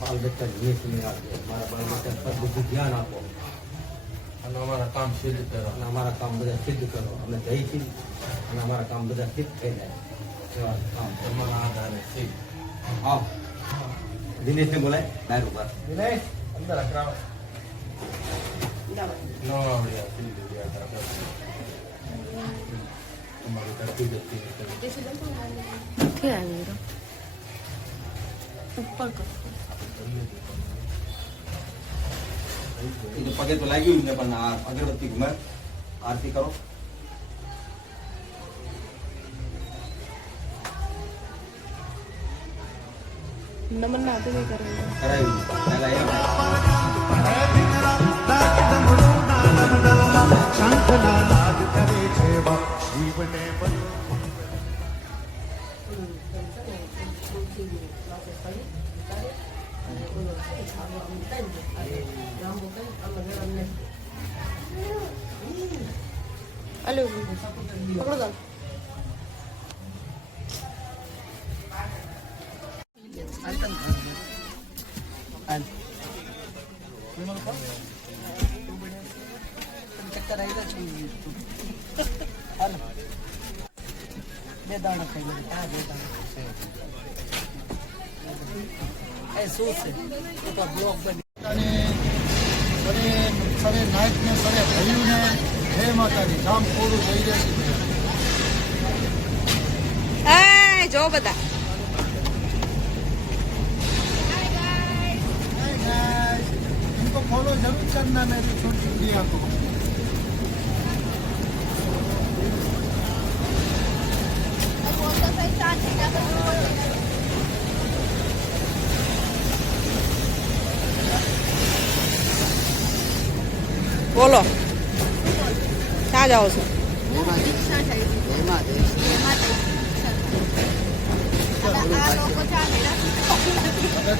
બાલ બચ્ચા જીવની રાખજો, મારા બાલ બચ્ચા પર બધું ધ્યાન આપો અને અમારા કામ સિદ્ધ કરો અને અમારા કામ બધા સિદ્ધ કરો. અમે જઈ છીએ અને અમારા કામ બધા સિદ્ધ થઈ જાય એવા કામ તમારા આધારે સિદ્ધ. આવ દિનેશને બોલાય બહાર ઉપર. દિનેશ અંદર અકરાવ નો આવડ્યા સિદ્ધ ગયા તમારી તરફી જતી નથી આવી રહ્યો ઉપર કરો. એ તો પગે તો લાગ્યું ને પણ આ અગરબત્તી ઘુમે આરતી કરો. નમન ના આરતી કરાવી કરાવી પહેલા એમ અલે પકડો દાલ. બે દાણા ખાઈ લે. હા બે દાણા એ શું છે એ તો બ્લોક બની અને સરે નાયક ને સરે ભયું ને હે માતાજી કામ પૂરું થઈ જશે. એ જો બધા इनको फॉलो जरूर करना मेरी छोटी गुड़िया को. બોલો ક્યાં જાઓ છો?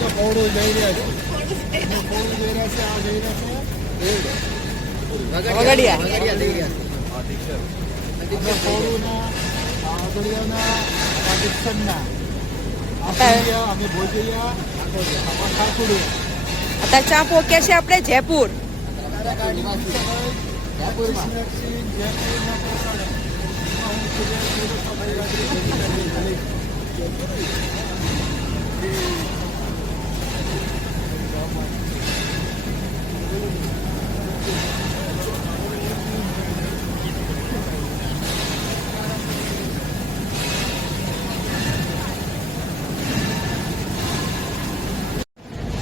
તો પૌડું જઈ રહ્યા છે, પૌડું જઈ રહ્યા છે, આ જઈ રહ્યા છે વગડિયા પૌડુંના વગડિયાના રાજસ્થાનના અમે ભોજિયા ઠાકુડિયા. અત્યારે ચા પોકે છે આપણે જયપુર.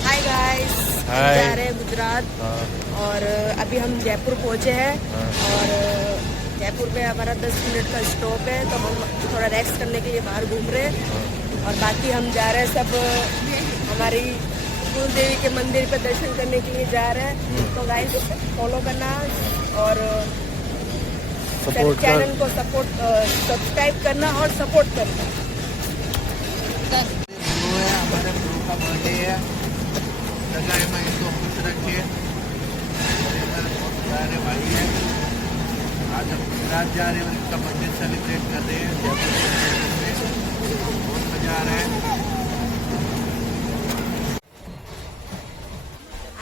हाय गाइस, जा रहे हैं गुजरात और अभी हम जयपुर पहुंचे हैं और जयपुर में हमारा 10 मिनट का स्टॉप है तो हम थोड़ा रेस्ट करने के लिए बाहर घूम रहे हैं और बाकी हम जा रहे हैं सब हमारी कुल देवी के मंदिर पे दर्शन करने के लिए जा रहे हैं. तो गाइस फॉलो करना और चैनल को सब्सक्राइब करना और सपोर्ट करना. हमारे गुरु का बर्थडे है, सगाई में इनको खुश रखिए. मेरे बहुत प्यारे भाई है, आज हम गुजरात जा रहे हैं और इनका बर्थडे सेलिब्रेट कर रहे हैं जयपुर में. बहुत मजा आ रहा है.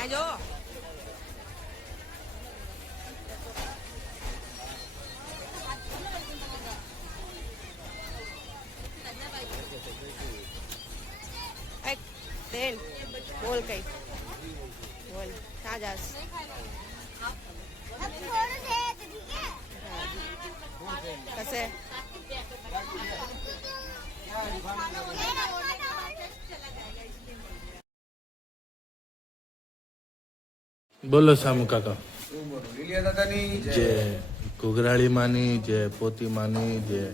आजो तेल बोल कहीं बोल कहाँ जास कैसे બોલો સામુ કાકા જય ઘુઘરાળી માની જય પોતી માની જય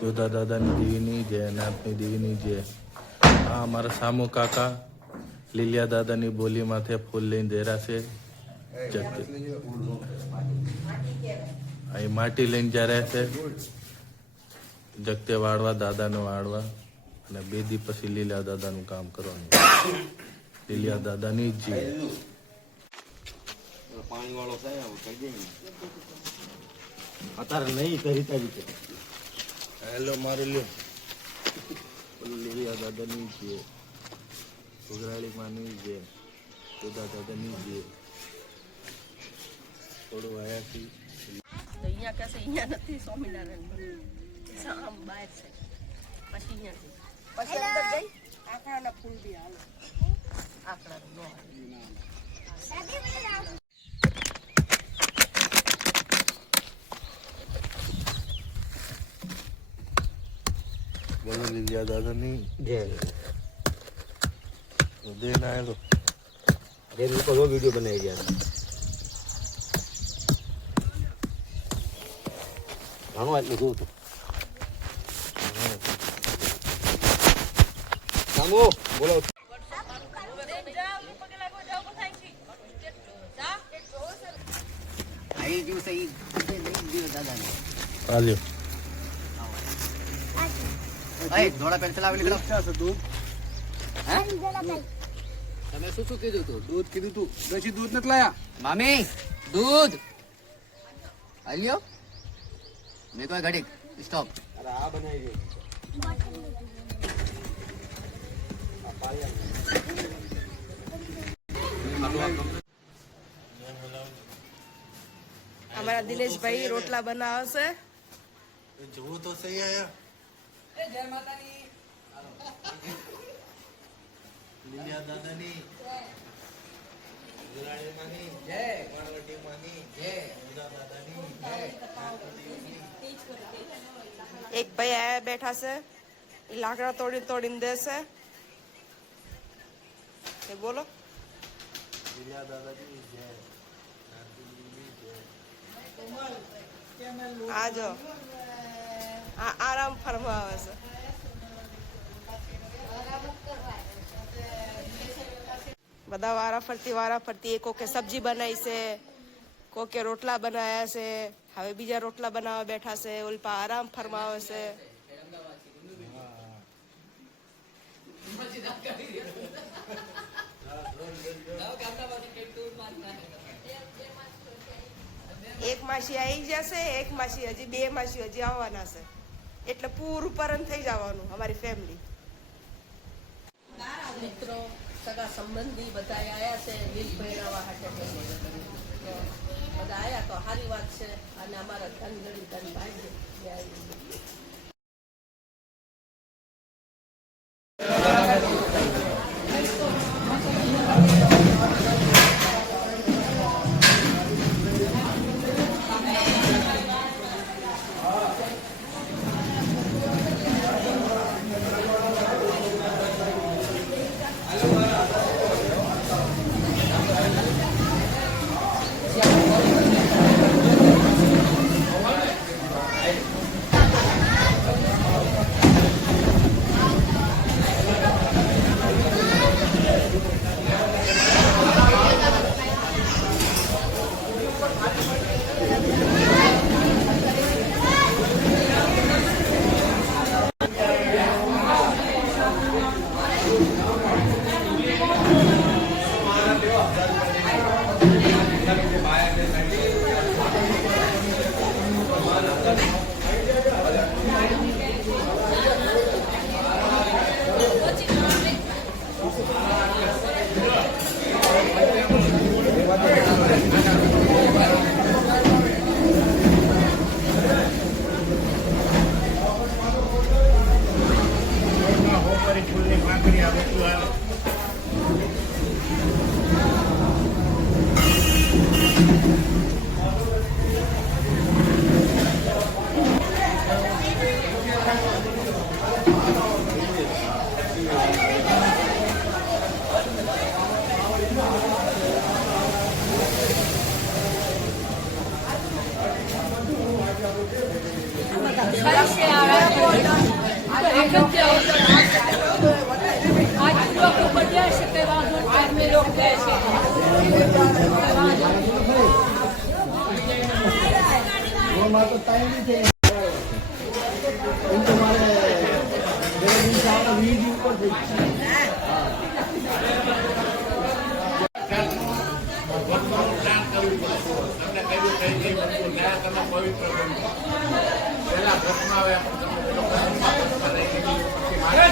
દોદા દાદાની દેવીની જય નાથની દેવીની જય. આ અમારા સામુ કાકા લીલિયા દાદાની બોલી માથે ફૂલ લઈને દેરા છે. અહીં માટી લઈને જા રહ્યા છે જગતે વાળવા દાદાને વાળવા અને 2 દી પછી લીલિયા દાદાનું કામ કરવાનું. લીલિયા દાદાની જય. પાણી વાળો થાય કહી દે અત્યારે નહીં કરી તારી છે. હેલો મારું લ્યો બોલો લીલિયા દાદાની જય. ઘોઘરાળી માની જય, દુધા દાદાની જય. થોડું આયાથી તો અહીંયા કહેશે અહીંયા નથી સ્વામિનારાયણ મંદિર, આમ બહાર છે, પછી અહીંયાથી પછી અંદર જઈ આંકડાના ફૂલ બી હાલે, આંકડાનું ન હાલે. બોલો લીલિયા દાદાની જય દેન આવેલો. જે લોકો વો વિડીયો બનાવી ગયા ઘણું એટલું જોવું હતું. સામો બોલો. આલ્યો થોડા પેન ચલાવેલી દૂધ. તમે શું શું કીધું તું? દૂધ કીધું તું. પછી દૂધ નથી લાયા મામી. દૂધ આલ્યો મેં કોઈ ઘડીક સ્ટોપ. અરે આ બનાવી દે. અમારા દિનેશભાઈ રોટલા બનાવશે. જોવું તો સહી આયા. લીલિયા દાદાની ઘોઘરાળી માની જય, પાર્વતી માની જય, દુધા દાદાની જય. એક ભાઈ આયા બેઠા છે, એ લાકડા તોડીને દેશે. એ બોલો. લીલિયા દાદાની જય, નાથજીની જય. આ જો આ આરામ ફરમાવે છે. બધા વારા ફરતી કોકે સબ્જી બનાવી છે, કોકે રોટલા બનાવ્યા છે, હવે બીજા રોટલા બનાવવા બેઠા છે, ઉલ્પા આરામ ફરમાવે છે. એક માસી આવી જશે, એક માસી હજી, બે માસી હજી આવવાના છે, એટલે પૂરું પરણ થઈ જવાનું અમારી ફેમિલી. મિત્રો સગા સંબંધી બધા આયા છે, લીલ ભૈરવા હાટે બધા આયા તો સારી વાત છે. અને અમારા ધનગડી ધનભાઈ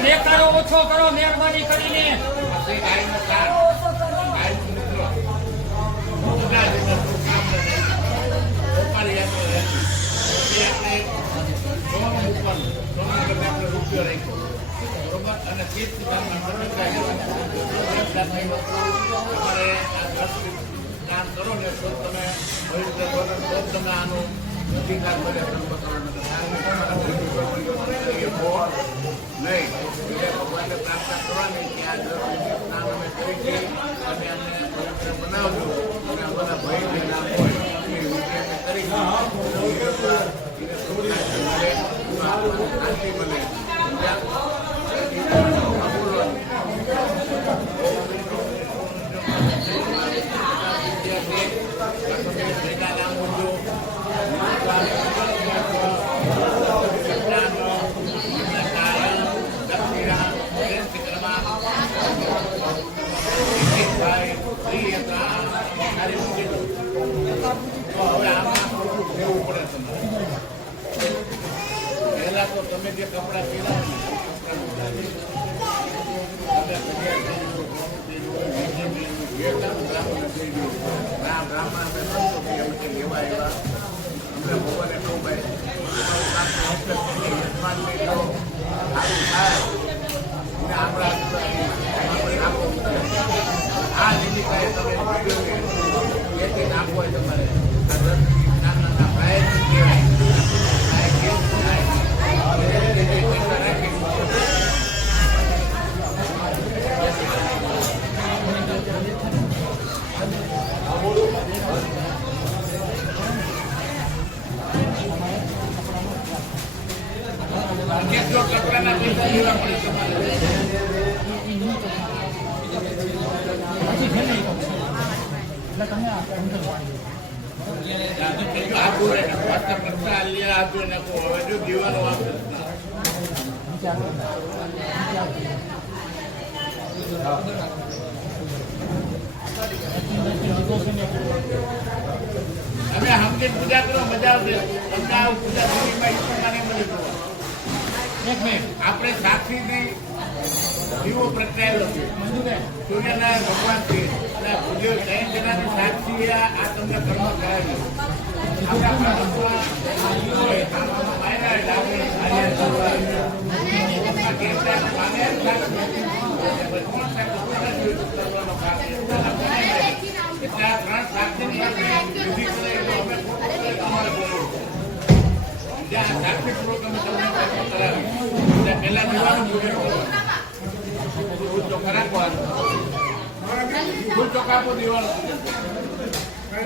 દેખાડો ઓછો કરો મહેરબાની કરીને. પહેલા કઈ વસ્તુ તમારે આ 10 કામ કરો ને તો તમે ભવિષ્ય કરો તો તમે આનું અધિકાર મળે નહીં એટલે ભગવાનને પ્રાર્થના કરવાની કે આ 10 કામ અમે કરી છે અને અમને પવિત્ર બનાવજો અને અમારા ભાઈ નામ હોય એ રીતે અમે કરી શાંતિ બને પહેલા તો તમે જે કપડા પહેરા આ નિમિત્તે તમે નાખવું હોય તમારે નાના પ્રાય કપડાના પૈસા લેવા પડે અમે હમકે પૂજા કરો મજા આવશે તમને આ પૂજા આપણે સાક્ષીથી દીવો પ્રગટાયેલો છે સૂર્યના ભગવાન છે અને ભૂદેવ 3 જણાની સાક્ષી આ તમને કર્મ કરાવી પહેલા દીવાનું ફૂલ ચોખા પર દીવાનું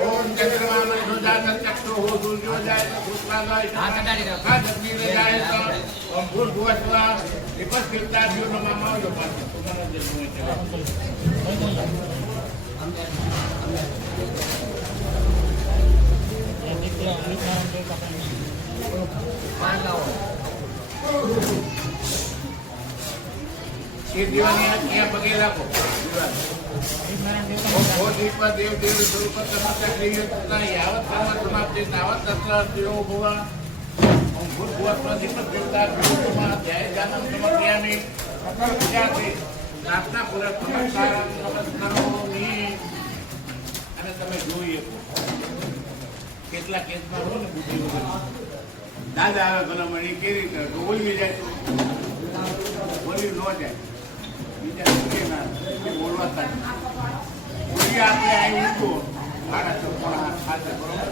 ઓમ ચંદ્રમાનો જોજાય ચક્ર હો સૂર્યો જાય તો ભૂતલા જાય આ જગની રે જાય તો ઓમ ભૂલ ભુવસ્વા વિપસ કિરતા જીવનો મામા જો પાછો તમારો જન્મ છે એ દીવાની અહીંયા પગે રાખો દેવ દેવ સ્વરૂપ તમારા ક્રિય યાવત કર્મ સમાપ્તિ તાવત તત્ર દેવો ભવા ઓમ ભૂત ભુવસ્વાથી પણ દેવતા ભૂતમાં ધ્યાય જાનમ સમર્પયામિ વિદ્યાર્થી પ્રાર્થના પૂર્વક નમસ્કારોની અને તમે જોઈ શકો કેટલા કેસમાં હો ને બુદ્ધિ વગર દાદા આવે ભલામણી કેવી કરે તો ઓલવી જાય બોલી ન જાય બીજા બોલવા બોલી આપણે અહીં ઊંઘો સાડા ચોપડા ખાતે બરોબર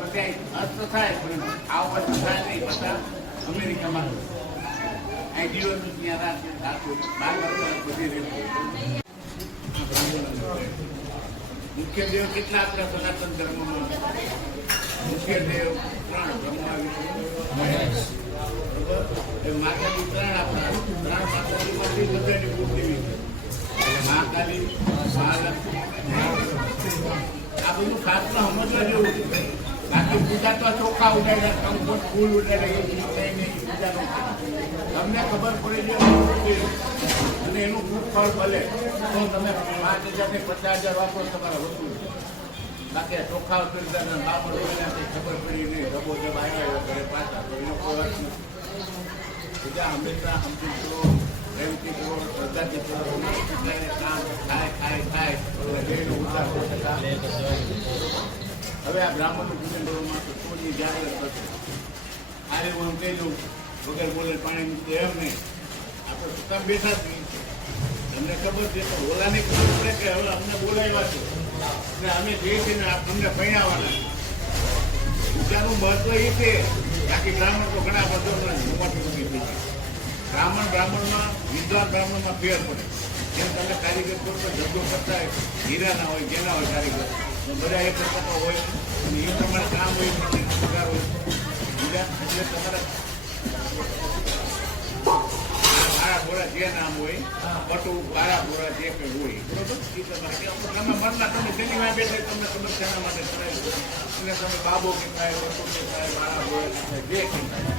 પછી અસ્ત થાય પણ આ વસ્તુ થાય નહીં બધા અમેરિકામાં અહીં દિવસ ત્યાં રાખે 12 વર્ષ બધી રહેતું મુખ્ય દેવ કેટલા આપણા સનાતન ધર્મમાં મુખ્ય દેવ 3 બ્રહ્મા વિષ્ણુ માતાજી 3 આપણા 3 માતાજીમાંથી બધાની મૂર્તિ મહાકાલી મહાલક્ષ્મી આ બધું શાસ્ત્ર સમજવા જેવું છે બાકી પૂજા તો ચોખા ઉડાડે કંકોટ ફૂલ ઉડાડે એવું નહીં પૂજા તમને ખબર પડે છે અને એનું ખૂબ ફળ મળે તો તમે 5,000 થી 50,000 વાપરો તમારા વસ્તુ બાકી ચોખા ઉતરતા બાબરો ખબર પડી નહીં રબો જબ આવ્યા ઘરે પાછા તો એનો કોઈ વાત નથી પૂજા હંમેશા સમજી કરો પ્રેમથી કરો શ્રદ્ધાથી કરો કામ થાય દેહનો ઉદ્ધાર હવે આ બ્રાહ્મણનું પૂજન કરવામાં તો સોની જાહેરાત કરશે આરે હું કહી દઉં વગર બોલે પાણી મૂકते એમ નહીં આપણે સુકામ બેઠા છીએ અમને ખબર છે તો ઓલાને ખબર પડે કે હવે અમને બોલાવ્યા છે અને અમે જે છે ને અમને ભણાવવાના. પૂજાનું મહત્વ એ છે બાકી બ્રાહ્મણ તો ઘણા બધો મોટી થઈ છે. બ્રાહ્મણમાં વિદ્વાન બ્રાહ્મણમાં ફેર પડે. જેમ તમે કારીગર કરો તો ધંધો કરતા હોય હીરાના હોય જેના હોય કારીગર તો બધા એક કરતા હોય અને એ પ્રમાણે કામ હોય પગાર હોય બીજા એટલે તમારા આરા બોરા જે નામ હોય પટુ આરા બોરા જે કંઈ હોય બરોબર એ તમારે તમે મનમાં તમે જેની માં બેઠે તમને ખબર શેના માટે કરાય એટલે તમે બાબો કહેવાય પટુ કહેવાય આરા બોરા જે કહેવાય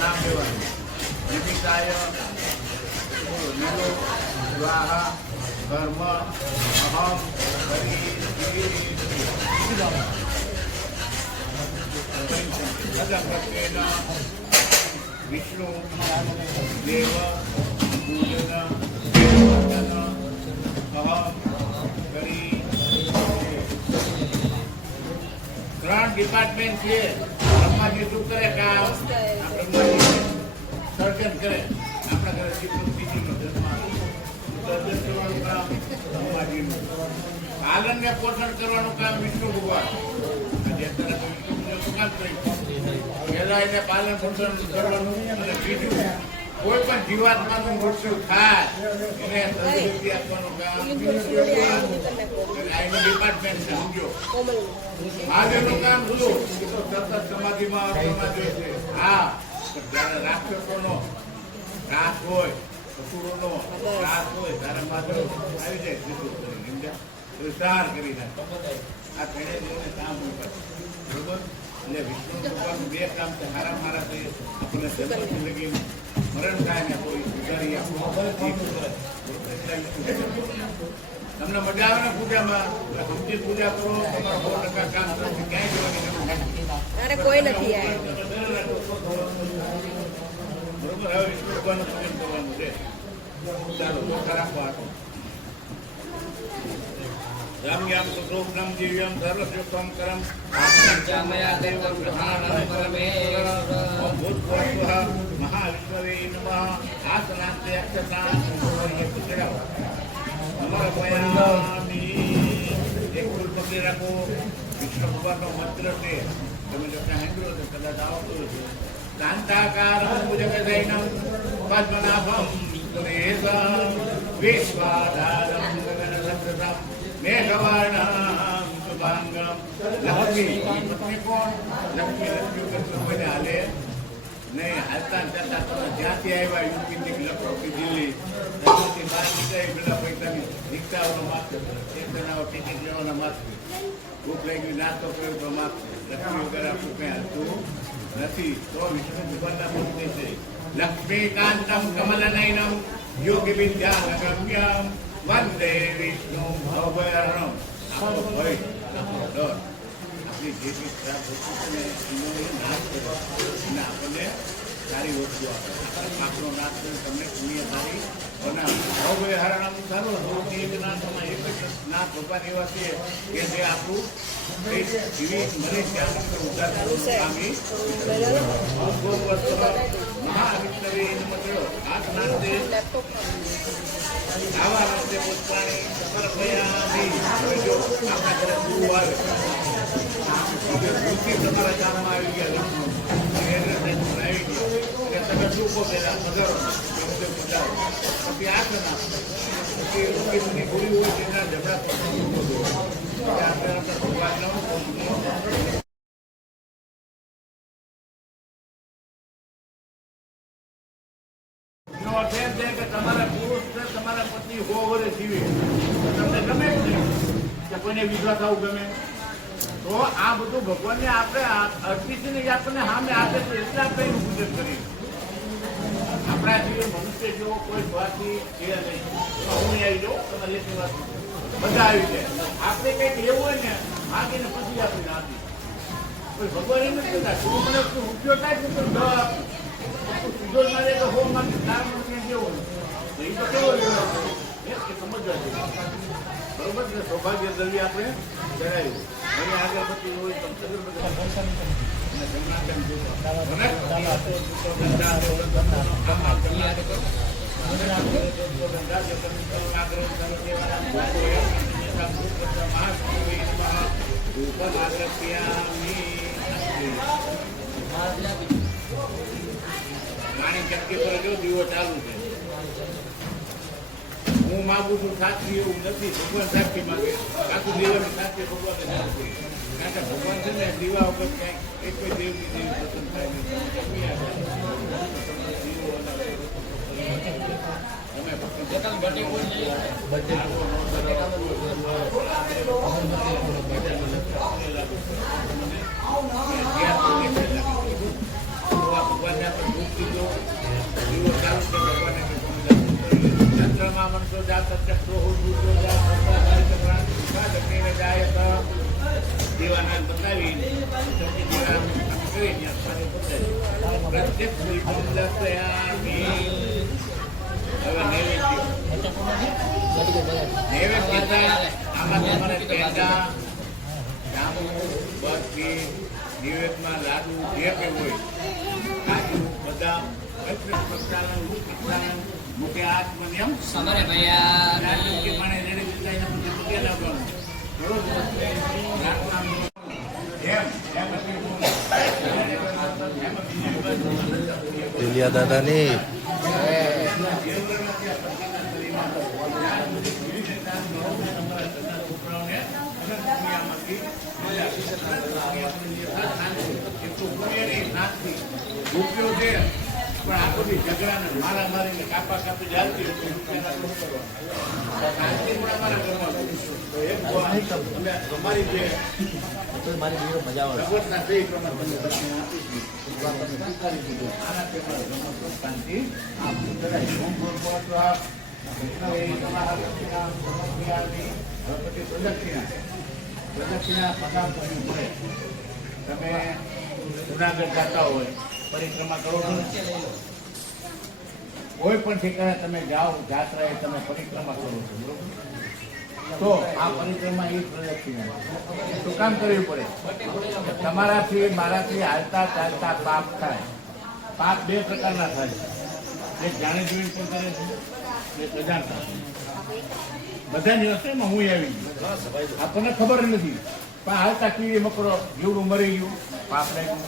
નામ લેવાનું નિમિત્તાય નમો સ્વાહા કર્મ અહમ વિષ્ણુ દેવ પૂજન અહમ કરી 3 ડિપાર્ટમેન્ટ છે. બ્રહ્માજી શું કરે કામ બ્રહ્માજી સર્જન કરે. આપણા ઘરે શ્રીકૃષ્ણજીનો જન્મ સર્જન કરવાનું કામ બ્રહ્માજીનું. પાલનને પોષણ કરવાનું કામ વિષ્ણુ ભગવાન. આજે અત્યારે તો વિષ્ણુ પૂજનનું કામ કર્યું. પહેલા એને પાલન પોષણ કરવાનું અને બીજું કોઈ પણ જીવાત્માનું મૃત્યુ થાય એને સદબુદ્ધિ આપવાનું કામ એનું ડિપાર્ટમેન્ટ છે. સમજો મહાદેવનું કામ શું સતત સમાધિમાં સમાધિ છે. હા જયારે રાક્ષસોનો રાસ હોય અસુરોનો રાસ હોય ત્યારે મહાદેવ આવી જાય વિચાર કરી નાખે. આ ત્રણેય કામ હોય બરોબર. એટલે વિષ્ણુ ભગવાનનું 2 કામ છે. હારા મારા છે આપણને જન્મથી લગી મરણ થાય ને કોઈ સુધારી તમને મજા આવે ને પૂજામાં સમજી પૂજા કરો તમારા 100% કામ થશે. ક્યાંય જવાની જરૂર નથી. અરે કોઈ નથી આયા. બરોબર. હવે વિષ્ણુ ભગવાનનું પૂજન કરવાનું છે. ચાલો ખરાબ વાત રામ યામ સુખમ દિવ્યમ સર્વશ્રેષ્ઠમ કરમ મહાવિષ્ણવે નમઃ. આસનાંતે અક્ષતાં એક ફૂલ પકડી રાખો. વિષ્ણુ ભગવાનનો મંત્ર છે. તમે જો સાંભળ્યો તો કદાચ આવતો છે. કાંતાકારમ ભુજગશયનમ પદ્મનાભમ સુરેશમ વિશ્વાધારમ ગગનસદૃશમ મેઘવર્ણમ શુભાંગમ. લક્ષ્મી પત્ની કોણ? લક્ષ્મી કોઈને હાલે નહીં. હાલતા ચાલતા તમે જ્યાંથી આવ્યા યુપીથી લખનૌથી દિલ્હી ત્યાંથી બહાર નીકળી પેલા પૈસાની રિક્ષાઓનો માર્ગ એક જણાઓ ટિકિટ લેવાના માર્ગ ભૂખ લાગી નાસ્તો કર્યો તો માર્ગ લક્ષ્મી વગર આપણું કંઈ હાલતું નથી. તો વિષ્ણુ ભગવાનના પત્ની છે. લક્ષ્મીકાંતમ કમલનયનમ યોગી વિદ્યાનગમ્યમ વંદે વિષ્ણુ ભવયર્ણમ. આપણો ભય આપણો ડર આપણી જે બી ખરાબ વસ્તુ છે એનો નાશ કરો અને આપણને સારી વસ્તુ આપે. આપણે પાપનો નાશ કરી તમને પુણ્યશાળી બનાવો. ભવયહરણમ સર્વ ભૂતિ એક નાથમાં એક જ નાથ ભગવાન એવા છે કે જે આપણું જીવિત મરે ત્યાં ઉદ્ધાર સ્વામી મહાવિષ્ણવે નમઃ. હાથ નાથે આવા નાથે પુષ્પાણી સમર્પયામિ. જો આપણા ઘરે ગુરુ આવે વૃત્તિ તમારા ગામમાં આવી ગયા આવી ગયા તમે શું કહો પેલા પધારો પધારો પછી આ ના પછી વૃત્તિની ગોળી હોય તેના ઝઘડા આપણા ભગવાનનો અર્થ એમ છે કે તમારા પુરુષ છે તમારા પત્ની 100 વર્ષ જીવે તમને ગમે જ નહીં કે કોઈને વિધવા થવું ગમે. તો આ બધું ભગવાનને આપણે અર્પિતને આપણને સામે આપે છે એટલે આપણે એનું પૂજન કરીએ. આપણા જેવો મનુષ્ય જેવો કોઈ સ્વાર્થી છે નહીં. હું આવી જાઉં તમારી એટલી વાત બધા આવી જાય. આપણે કંઈક એવું હોય ને માગીને પછી આપીને આપી ભગવાન એમ નથી કહેતા તું મને ઉપયોગ થાય છે તો સીધો મારે તો હોમ માંથી 4 મનુષ્ય જેવો એ તો કેવો સમજવા જોઈએ. બરોબર છે. સૌભાગ્ય દ્રવ્ય આપણે ચડાવ્યું. અહીં આગરબત્તી હોય તો પાણી ચટકી પર જો દીવો ચાલુ છે. હું માગું છું સાચી એવું નથી. ભગવાન સાચી માગે આખું દીવાની સાચી ભગવાન કારણ કે ભગવાન છે ને દીવા વગર ક્યાંય એક કોઈ દેવની દેવી પસંદ થાય નહીં. ચંદ્રમા મનસો જાત ચક્રો દીવાના બતાવી નૈવેદ્ય આમાં તમારે પેંડા જાંબુ બરફી નિવેદમાં લાડુ જે કંઈ હોય કાજુ બદામ મુકે આત્મનિયમ સમરે ભૈયા પાણી રેડી દીધા મૂકે નાખવાનું ઢીલિયા દાદાની રૂપિયો છે પણ આ બધી ઝઘડાને મારા મારીને કાપા કાપી ચાલતી અમારી જે સગવડતા છે એ પ્રમાણે આના પેપર શાંતિ આપવું કરાય પ્રદક્ષિણા પસાર કરવી પડે. તમે જુનાગઢ જતા હોય પરિક્રમા કરો છો કોઈ પણ ઠેકાણે તમે જાઓ જાત્રાએ તમે પરિક્રમા કરો છો બરોબર તો આ પરિક્રમા એ પ્રદક્ષિણા શું કામ કરવી પડે? તમારાથી મારાથી હાલતા ચાલતા પાપ થાય. પાપ બે પ્રકારના થાય છે. એક જાણે જોઈને પણ કરે છે, એક અજાણતા. બધાની હસ્તેમાં હું આવી ગયું આપણને ખબર નથી પણ હાલતા કીડી મકરો જીવડું મરી ગયું પાપ લાગ્યું.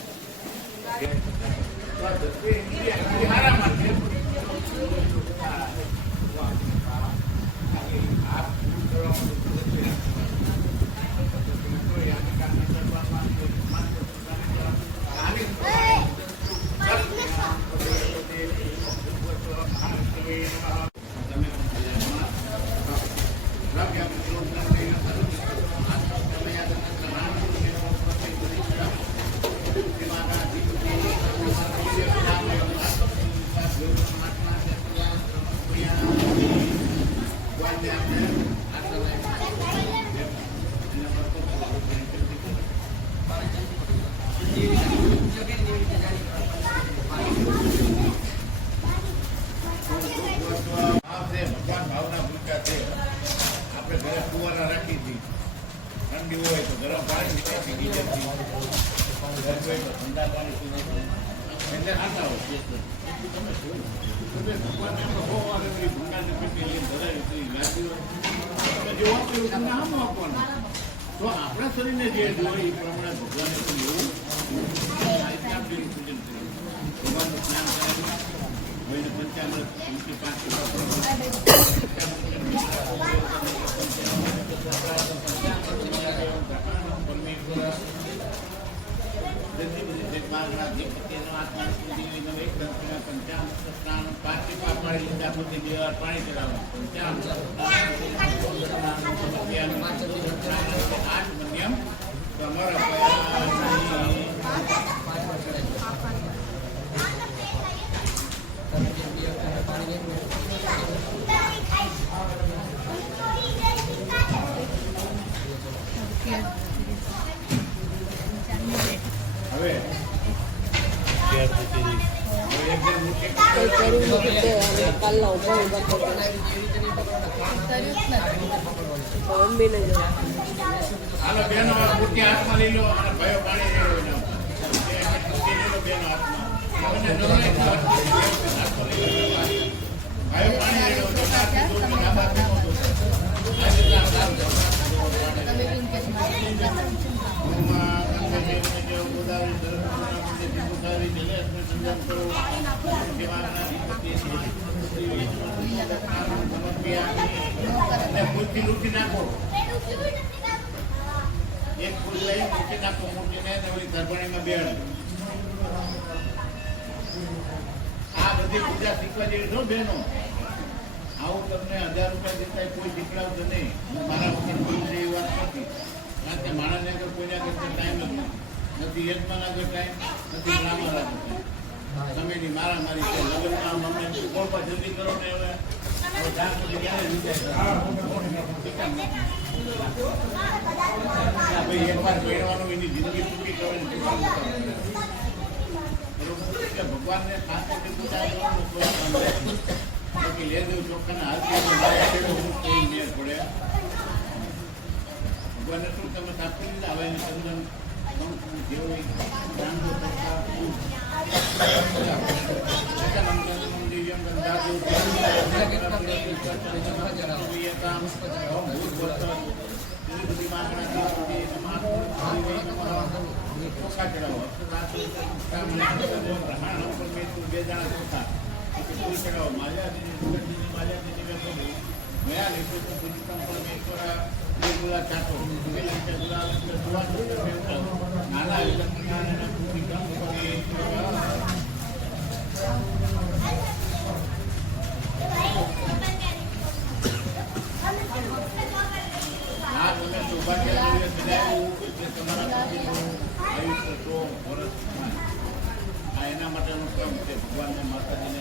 ઠંડી હોય તો ગરમ પાણી ઠંડા પાણી એટલે ખાતા હોય તમને આમ આપવાનું તો આપણા શરીરને જે જોઈએ એ પ્રમાણે ભગવાને પણ એવું પૂજન કર્યું. ભગવાનનું સ્નાન કરાવ્યું કોઈને પંચામૃત 1 લૂંટી નાખો એક ફૂલ લઈ મૂકી નાખો મૂકીને ઓલી ગરબણીમાં બેડ આ બધી પૂજા શીખવા જેવી છો બેનો આવું તમને 1000 રૂપિયા દેતા કોઈ શીખડાવતો નહીં મારા વખત કોઈ એવી વાત નથી કારણ કે માણસને આગળ કોઈના કરતા ટાઈમ નથી યજમાન આગળ ટાઈમ નથી બ્રાહ્મણ આગળ ટાઈમ સમયની મારામારી છે લગ્નમાં અમને કોણ પર જલ્દી કરો ને હવે જ્યાં સુધી ક્યારે વિચાર એકવાર પહેરવાનું એની જિંદગી પૂરી કરવાની ભગવાનને ખાસ લેજો ચોખ્ખાના હાથ મેળ પડે ભગવાનને શું તમે સાપી લીધા હવે ચંદન જેવું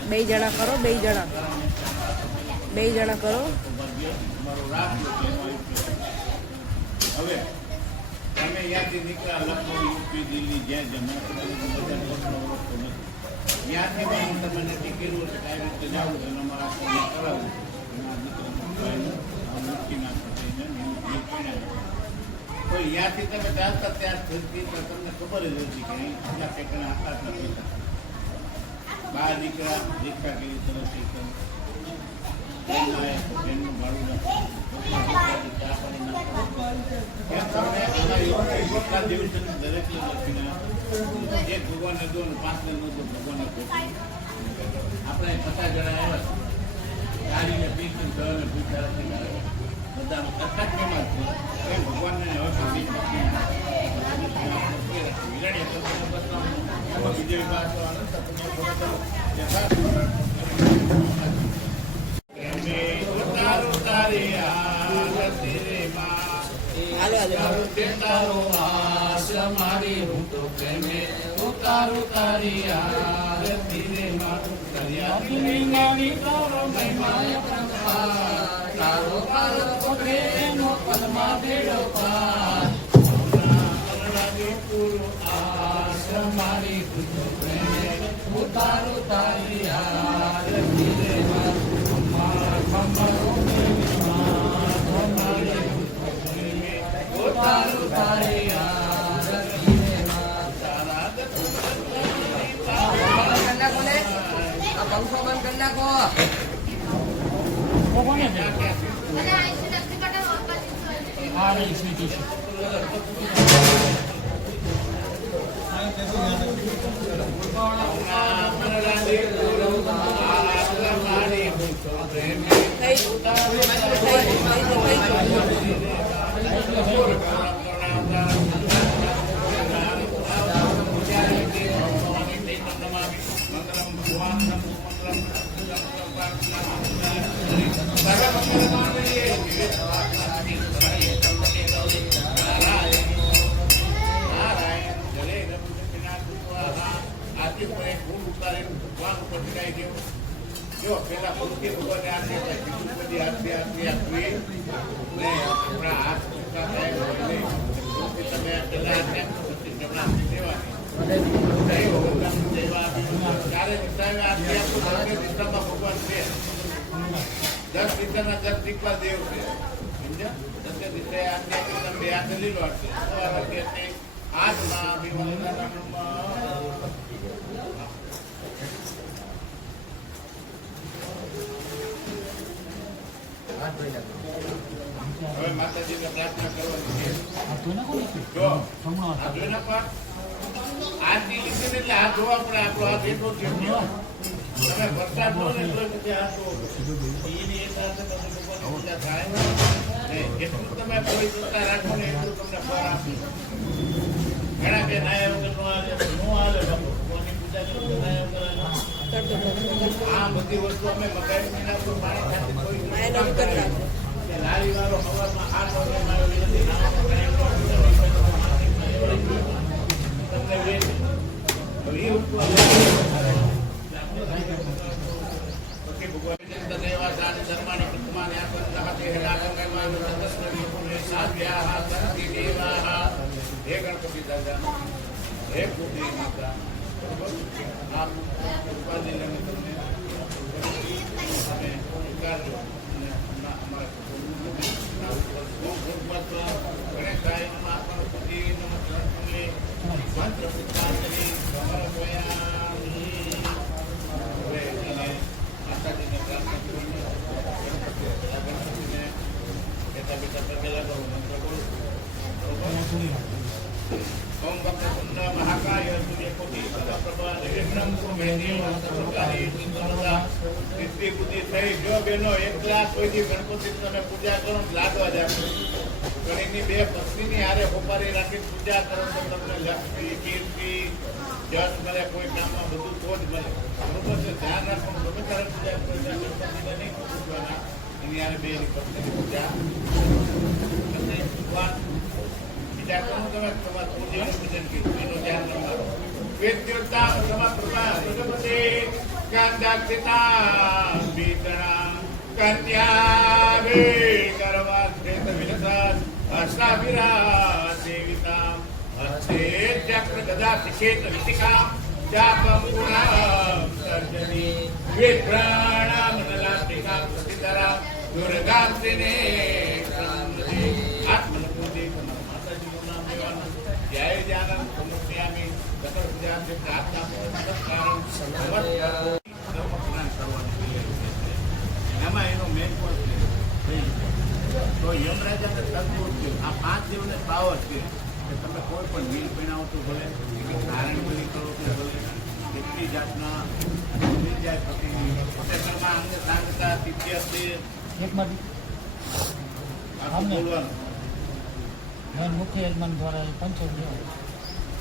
બે જણા કરો બે જણા કરો હવે તમે અહીંયાથી નીકળ્યા લખનઉ યુપી દિલ્હી જ્યાં જમ્મુ ત્યાંથી પણ તમને નક્કી કર્યું છે કઈ રીતે જવું છે અમારા કરાવવું તો અહીંયાથી તમે ચાલતા ત્યાં સુધી તમને ખબર જ હતી કે આટલા ટેકના આટલા પૈસા બહાર નીકળ્યા રિક્ષા કરી સરસ ટ્રેનનું ભાડું દરેક એક ભગવાન હતો અને 5 નતો ભગવાન આપણે 50 જણા આવ્યા ગાડીને પીકને ઘરને પૂછા બધા કથા કેમાં છે ભગવાનને હવે મારી હું તો પ્રેમે ઉતારું તારી આરતી રે તારો પાલો પ્રેમનો પદમાં ભેડો પાર આશ મારી હું તો પ્રેમે ઉતારું તારી આરતી રે ઉતારું તારી पंखो बंद कर नाखो જો પેલા ભક્તિ ભગવાને આરતી બધી આરતી આપણા હાથ ચૂકા થાય તમે પેલા પછી જમણા દેવા ભગવાન છે 10 દિશાના 10 દીકવા દેવ છે સમજ્યા 10 દિશાએ આરતી આપી બે હાથ લીલો આરતી આજના અભિમાનના હવે માતાજીને પ્રાર્થના કરવાની છે. જો આ જોઈ નાખો. આજની લીધે એટલે હાથ ધોવા પડે. આપણો હાથ એટલો જ છે. તમે વરસાદ લો ને તો પછી હાથ ધોવો. એની એક સાથે તમે લોકોની પૂજા થાય નહીં. જેટલું તમે કોઈ કરતા રાખો ને એટલું તમને ફળ આપે. ઘણા કે નાયા વગર નો હાલે બાપુ. કોની પૂજા કરો નાયા વગર આ બધી વસ્તુ અમે મગાવી મહિના પર પાણી ખાતે કોઈ લારી વાળો હવામાં 8 વાગે મારો વિનંતી તમને વેચે તો એ વસ્તુ પછી ભગવાન દેવા દાન ધર્માની કુમાર યાત્રા તે હેલા ગંગા સદસ્વરી પુણે સાધ્યા સંતિ દેવા હે ગણપતિ દાદા હે કુટી માતા આપ ઉપાધિ લઈને તમને સ્વીકારજો અને અમારા ગણેશાય નમઃ ગણપતિ નમઃ મંત્ર પુષ્પાંજલિ સમર્પયામિ. હવે એને માતાજીને પ્રાર્થના કરીને ગણપતિને બેઠા બેઠા પગે લગાવો મંત્ર બોલો. ઓમ ભક્તકુંડ મહાકાય સૂર્યકોટિ સમપ્રભા નિર્વિઘ્નં કુરુ મે દેવ સર્વકાર્યેષુ સર્વદા. સિદ્ધિ બુદ્ધિ થઈ. જો બેનો એકલા કોઈથી ગણપતિ તમે પૂજા કરો લાગવા જાય. ગણેશની 2 પત્નીની હારે હોપારી રાખી પૂજા કરો તો તમને લક્ષ્મી કીર્તિ જસ મળે. કોઈ કામમાં બધું તો જ મળે. બરોબર છે. ધ્યાન રાખવાનું. ગમે ત્યારે પૂજા કરો ગણપતિને નહીં પૂજવાના. એની હારે 2 પત્નીની પૂજા ભગવાન બીજા કોણ તમે તમારા પૂજ્યનું પૂજન કીધું એનું ધ્યાન રાખવાનું. વેદ દેવતા સમપ્રભા પ્રજાપતિ કાંદાક્ષિતા પીતણા કન્યા વે કરવા શ્રેત વિલસાદ હર્ષાભિરા સેવિતા હસ્તે ચક્ર ગદા શિષેત વિશિકા ચાપમ ગુણામ સર્જની વિપ્રાણામ નલાટિકા પ્રતિધરા દુર્ગામ શ્રીને આત્મનપૂર્તિ માતાજીનું નામ લેવાનું. જય જાનંદ સમુખ્યામી સકળ પૂજાથી પ્રાર્થના નમસ્કારમ સમર્પયામિ. એમાં એનો મેન પોઈન્ટ છે તો યમરાજાને તકલીફ છે. આ 5 દિવસને પાવર છે કે તમે કોઈ પણ મીલ પીણાવો તો ભલે નારાયણ બલી કરો તો ભલે કેટલી જાતના મિલ જાય પ્રતિમાં અંગે સાંગતા તિથ્યસ્તે આખું બોલવાનું. મુખ્ય યજમાન દ્વારા પંચો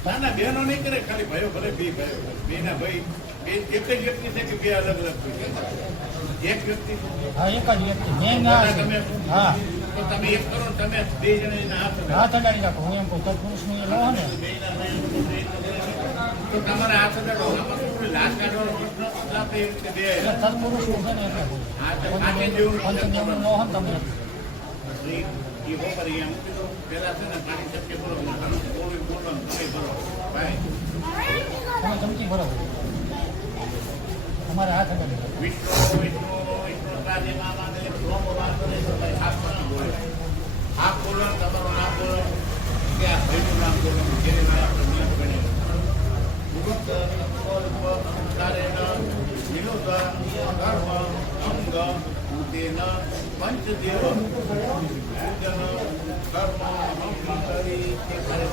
ના ના બહેનો નહીં કરે. ખાલી ભાઈઓ ભલે બે ના ભાઈ બે એક જ વ્યક્તિ છે કે 2 અલગ અલગ એક વ્યક્તિ હા એક જ વ્યક્તિ મેં તમે હા તો તમે એક કરો ને તમે 2 જણા હાથ અડાડી રાખો. હું એમ કહું તો પુરુષનું એ લો ને તો તમારા હાથ અડાડો. આમાં કોઈ લાશ કાઢવાનો પ્રશ્ન આપણે એવી રીતે બે એટલે તત્પુરુષનું છે ને એટલે પંચદેવનું લો હો તમે એ હો કરી એમ પેલા છે ને પાણી ચપકે બોલો બોલવાનું તમે ભરો ભાઈ તમે ચમચી બરોબર તમારે હાથ અડાડી રાખો. વિષ્ણુ રાધે મામા ને રોમો વાત કરે તો ભાઈ હાથ પણ બોલે. આપ બોલો તમારું નામ બોલો કે આ ભાઈનું નામ બોલો જેને આપણે નિયમ બને ગુરુત સંસ્કારેણ વિનોદ કર્મ અંગ ઉદેન પંચદેવ પૂજન કર્મ કરી તે કરે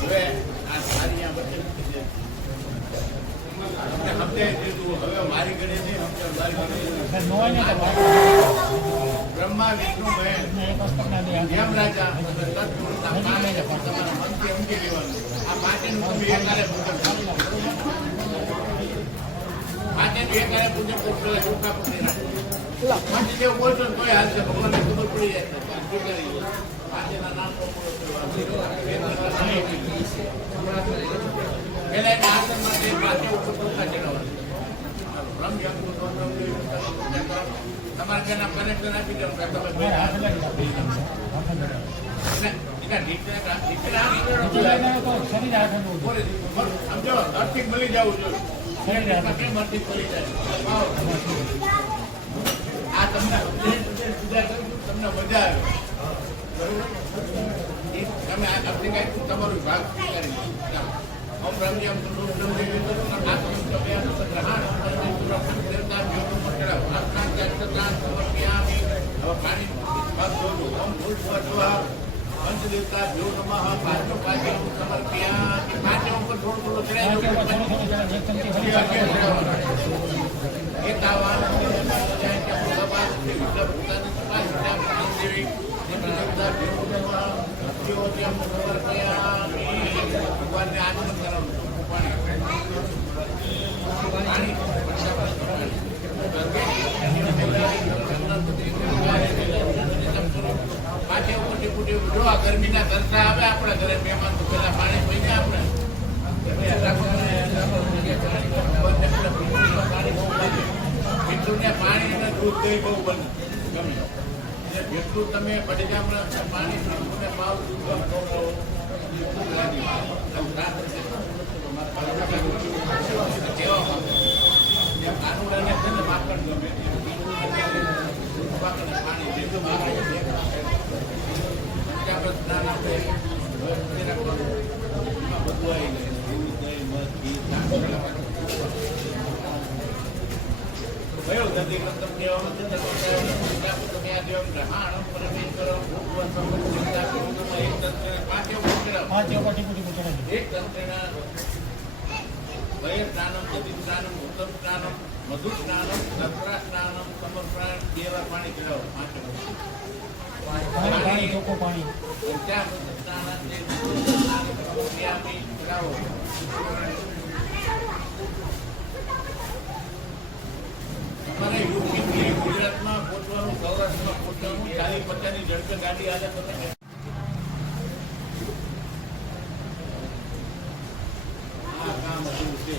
હવે આ સારી આ વચ્ચે તમને સમજાય દીધું. હવે મારી ગણે છે બ્રહ્મા વિષ્ણુ મહેશ યમરાજા તત્પુરુષના તમારા મનથી સમજી લેવાનું. આ પાંચેનું તમે એકારે પૂજન કરો. પાંચેનું એકારે પૂજન કરો. પેલા ચોખા પકડી રાખો. પાંચે જેવું બોલશો ને તોય હાલશે. ભગવાનને ખબર પડી જાય પાંચેના નામ પેલા એના આસનમાં પાંચે ઉપર ચોખા ચડાવવાનું. તમારે તેના કનેક્શન આપી દો. તમે સમજો અર્થિક મળી જવું જોઈએ. કેમ અર્થિક મળી જાય? આ તમને તમને મજા આવે. તમે આ અર્થિક આપ્યું તમારું ભાગ સ્વીકારી પંચદેવતા ભ્યો નમઃ પાંચમ સમર્પ્યામિ. પાંચમ ઉપર થોડું થોડું ચડાવી દો. એકાવન ભગવાનને આગમન પાંચે ઉપર જો આ ગરમીના તરસા આવે આપણા ઘરે મહેમાન તો પેલા પાણી પી જાય આપણે પાણી અને દૂધ દહીં બહુ બને ગમે જેટલું તમે બટેટામાં પાણી ભાવ માખણ ગમે પાણી જેટલું સ્નાન આપે બધું આવી કયો ગતિ તમને પાંચ ઉપર ટીપુટી ચડાવી એક તંત્રના વય સ્નાનમ જતિ સ્નાનમ ઉત્તમ સ્નાનમ મધુ સ્નાનમ સત્રા સ્નાનમ સમર્પણ દેવા પાણી ચડાવો પાણી ચોખ્ખું પાણી અમારે યુપી ગુજરાતમાં પહોંચવાનું સૌરાષ્ટ્રમાં પહોંચવાનું 40-50ની ઝડપે ગાડી આજે તમે આ કામ હતું છે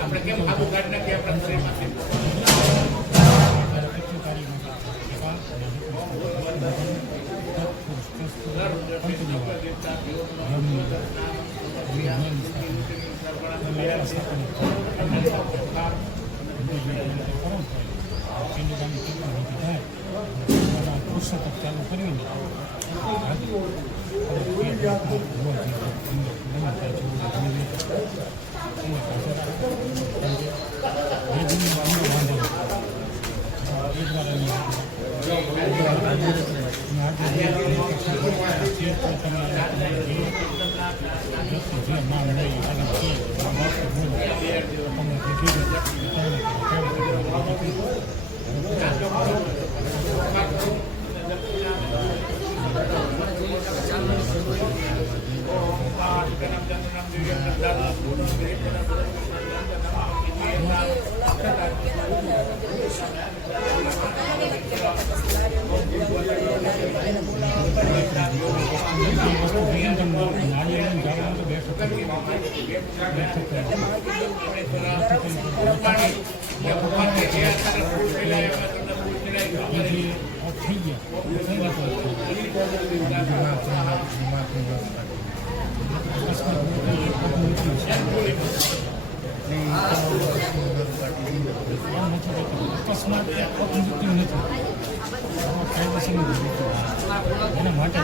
આપણે કેમ આબુ કાઢ નાખીએ આપણા શરીરમાંથી પુસ્તક ચાલુ કર્યું અકસ્માત મૃત્યુ નથી એના માટે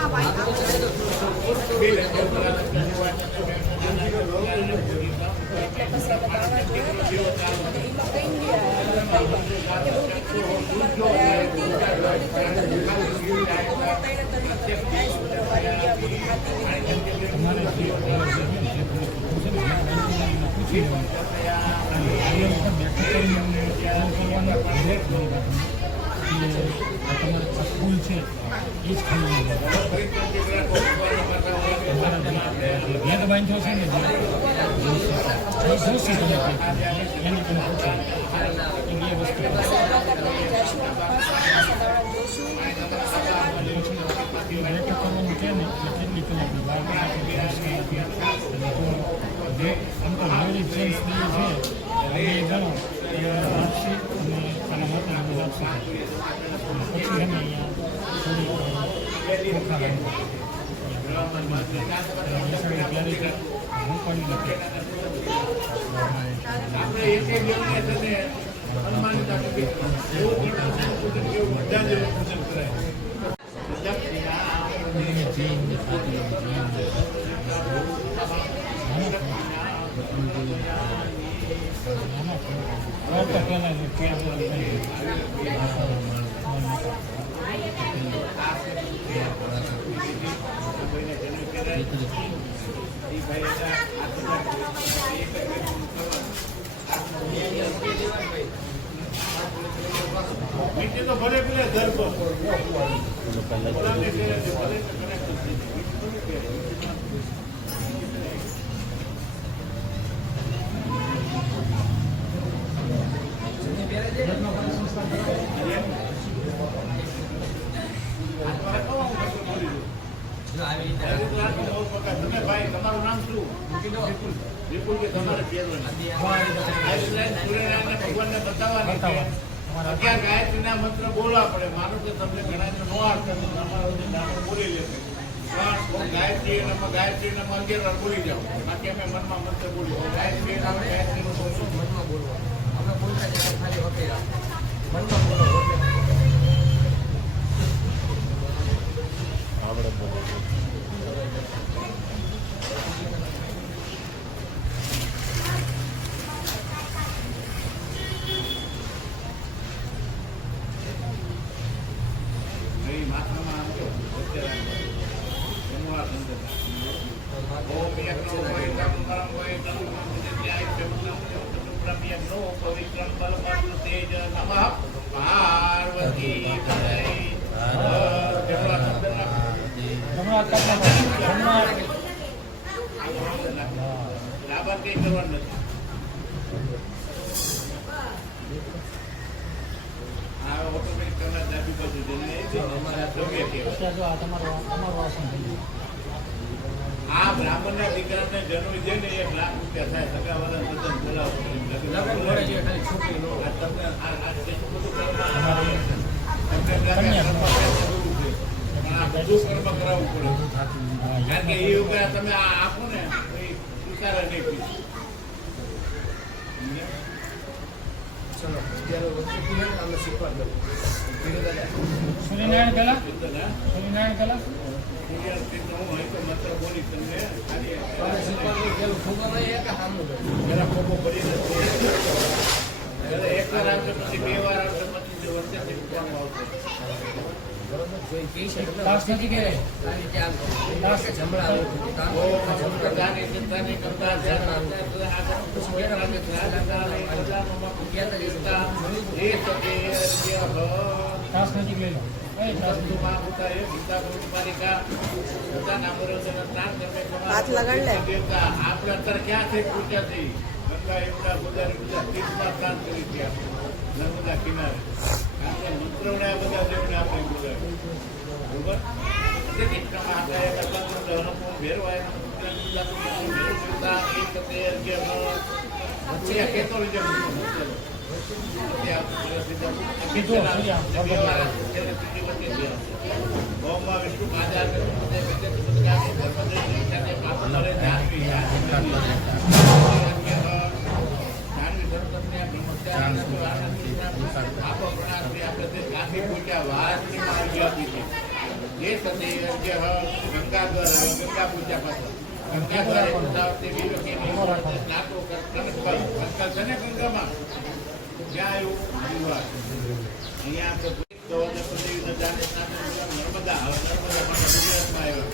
સ્કૂલ છે એ જ ખાલી ભેદ બાંધ્યો છે ને જોશી તમે એની પણ પૂછો એ વસ્તુ બેઠક કરવાનું કે ને કેટલી કલાકની વાર લેડીઝ જેન્ટ્સ છે એ ગણો આપશે અને આના માટે અમે આપશે પછી અમે અહીંયા થોડી ત્યારે હું પણ નથી તો ભલે પેલા ઘર પર તમે ભાઈ તમારું નામ શું? વિપુલ કે તમારે ભગવાનને બતાવવાની છે. અત્યારે ગાયત્રીના મંત્ર બોલવા પડે. માનો કે તમને ઘણા નો આવડે તમારા બોલી લેશે. ગાયત્રી નમઃ ગાયત્રી નમઃ 11 વાર બોલી જાઓ. બાકી અમે મનમાં મંત્ર બોલી ગાયત્રી નામ ગાયત્રી મનમાં બોલો. અમે બોલતા જતા ખાલી વખતે મનમાં બોલો આવડે બોલો લાભાર કઈ કરવાનું નથી. આ ઓટોમેટિક તમારા ડાબી બાજુ આ બ્રાહ્મણના દીકરાને જન્મ છે ને ₹1,00,000 થાય. સગાવાળા બધા બોલાવો તમને આ બધું કર્મ કરાવવું પડે કારણ કે એ વગર તમે આ આપો ને તો એ સ્વીકારે નહીં પીસ. ચલો અત્યારે વસ્તુ છે ને અમે શીખવા દઉં સૂર્યનારાયણ પહેલા સૂર્યનારાયણ પહેલા હું હોય તો મંત્ર બોલી તમને ખાલી તમે શીખવા દઉં પેલું ખોબા નહીં કે સામું પેલા ખોબો પડી નથી એટલે એક વાર આવશે પછી બે વાર આવશે પછી વર્ષેથી મૂકવામાં આવશે. બરોબર કોઈ કહી શકે તાસ નથી કે આની ત્યાં જમણા પોતાની ચિંતાની કરતા ધ્યાન તાસ નથી લઈ લો એ તાસ હાથ લગાડ લે. આપણે અત્યારે ક્યાંથી પૂછ્યા છીએ ગંગા યમુના ગોદાવરી બધા તીર્થમાં સ્નાન કરી ગયા નર્મદા કિનારે કારણ કે મંત્રવડા બધા દેવને આપણે બોલાવ્યું બરોબર ये सती गंगा गंगा पूजा पात्र गंगा द्वारे बतावती वीरों के नाको कर ने गंगा में क्या आयो युवा यहाँ तो जाने नर्मदा नर्मदा में आयो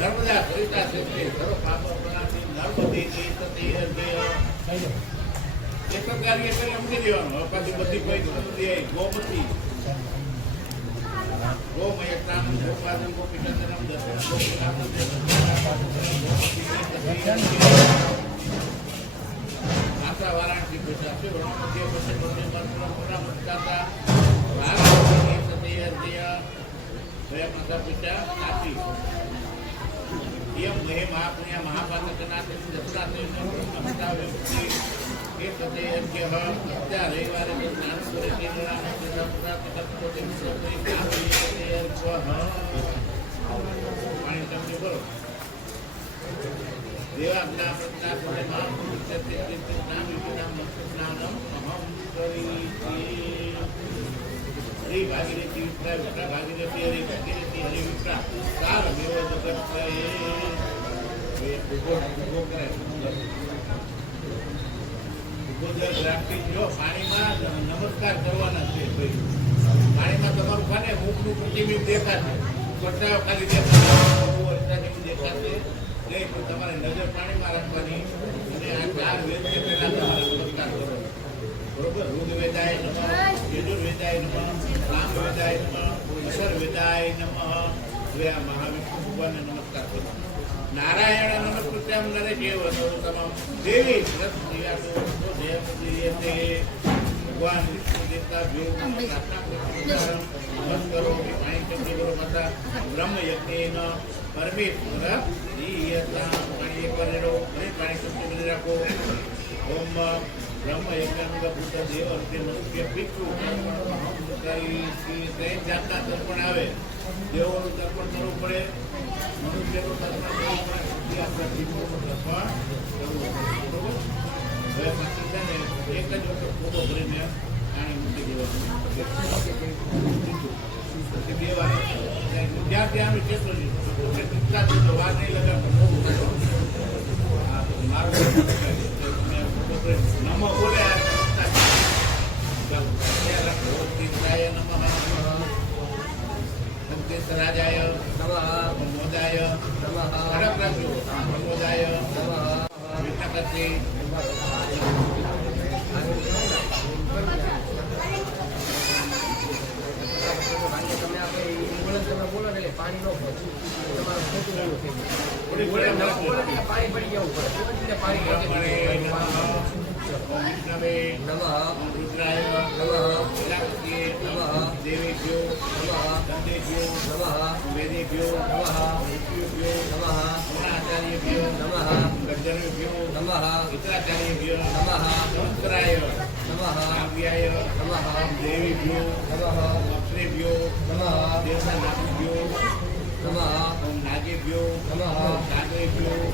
नर्मदा सरिता से करो पाप बनाती नर्मदी की सती ये सब कार्य करे हमने देवानो પછી બધી કોઈ સંસ્કૃતિ ગોમતી गोमय प्राणम गोपादम गोपीचंदनम माता वाराणसी पूजा से मध्य प्रदेश में पूरा मतदाता वाराणसी सती हृदय वे माता पिता नाती यम महे महापुण्य महापातकनाथ दशनाथ माता व्यक्ति के सती हृदय हत्या रविवार में स्नान करे के निराने के पूरा तत्व के पानी तमने बोलो देवा नाम नाम नाम नाम अहम हरि भागीरथी विप्रा विप्रा भागीरथी हरि भागीरथी हरि विप्रा काल मेव जगत ये उगो करे ઉગોદર રાખી જો પાણીમાં નમસ્કાર કરવાના છે ભાઈ પાણીમાં તમારું ખાને મુખનું પ્રતિબિંબ દેખાશે પડદાઓ ખાલી દેખાશે દેખાશે નહીં તો તમારે નજર પાણીમાં રાખવાની અને આ ચાર વેદ પહેલા તમારે નમસ્કાર કરો બરોબર ઋગ્વેદાય નમઃ યજુર્વેદાય નમઃ સામવેદાય નમઃ અસર્વેદાય નમઃ હવે આ મહાવિષ્ણુ ભગવાનને નમસ્કાર કરો नारायण नमस्कृत्यं नरदेव सर्वतमं देवी प्रत्यातो देवते भगवान विष्णु देवता जो प्रार्थना करो पाणी चंद्र करो माता ब्रह्म यज्ञेन परमेश्वर दीयता पाणी करेलो पाणी चंद्र રાખો ओम ब्रह्म यज्ञ भूत देव अर्थे मनुष्य पितृ कई जातना તર્પણ આવે દેવોનું તર્પણ કરવું પડે મનુષ્યનું તર્પણ કરવું પડે આપણા જીવોનું તર્પણ કરવું બરોબર હવે પછી છે ને એક જ વખત ખોબો ભરીને પાણી મૂકી દેવાનું પછી બે વાર જ્યાં ત્યાં અમે કેટલો લીધો વાર નહીં લગાડતો મારું નમો બોલે राजाय नमः प्रमोदाय नमः हरप्रभु प्रमोदाय नमः विष्णुपति बोलो એટલે પાણી નો તમારું ખોટું એવું થઈ ગયું પાણી પડી જવું પડે પાણી विष्णवे नमः रुद्राय नमः विराजते नमः देवेभ्यो नमः दंडेभ्यो नमः वेदेभ्यो नमः ऋषिभ्यो नमः गुणाचार्यभ्यो नमः गंधर्वेभ्यो नमः इतराचार्यभ्यो नमः शंकराय नमः काव्याय नमः देवीभ्यो नमः अप्सरेभ्यो नमः देवता નાગેભ્યો નમઃ ઓમ નાગેભ્યો નમઃ નાગેભ્યો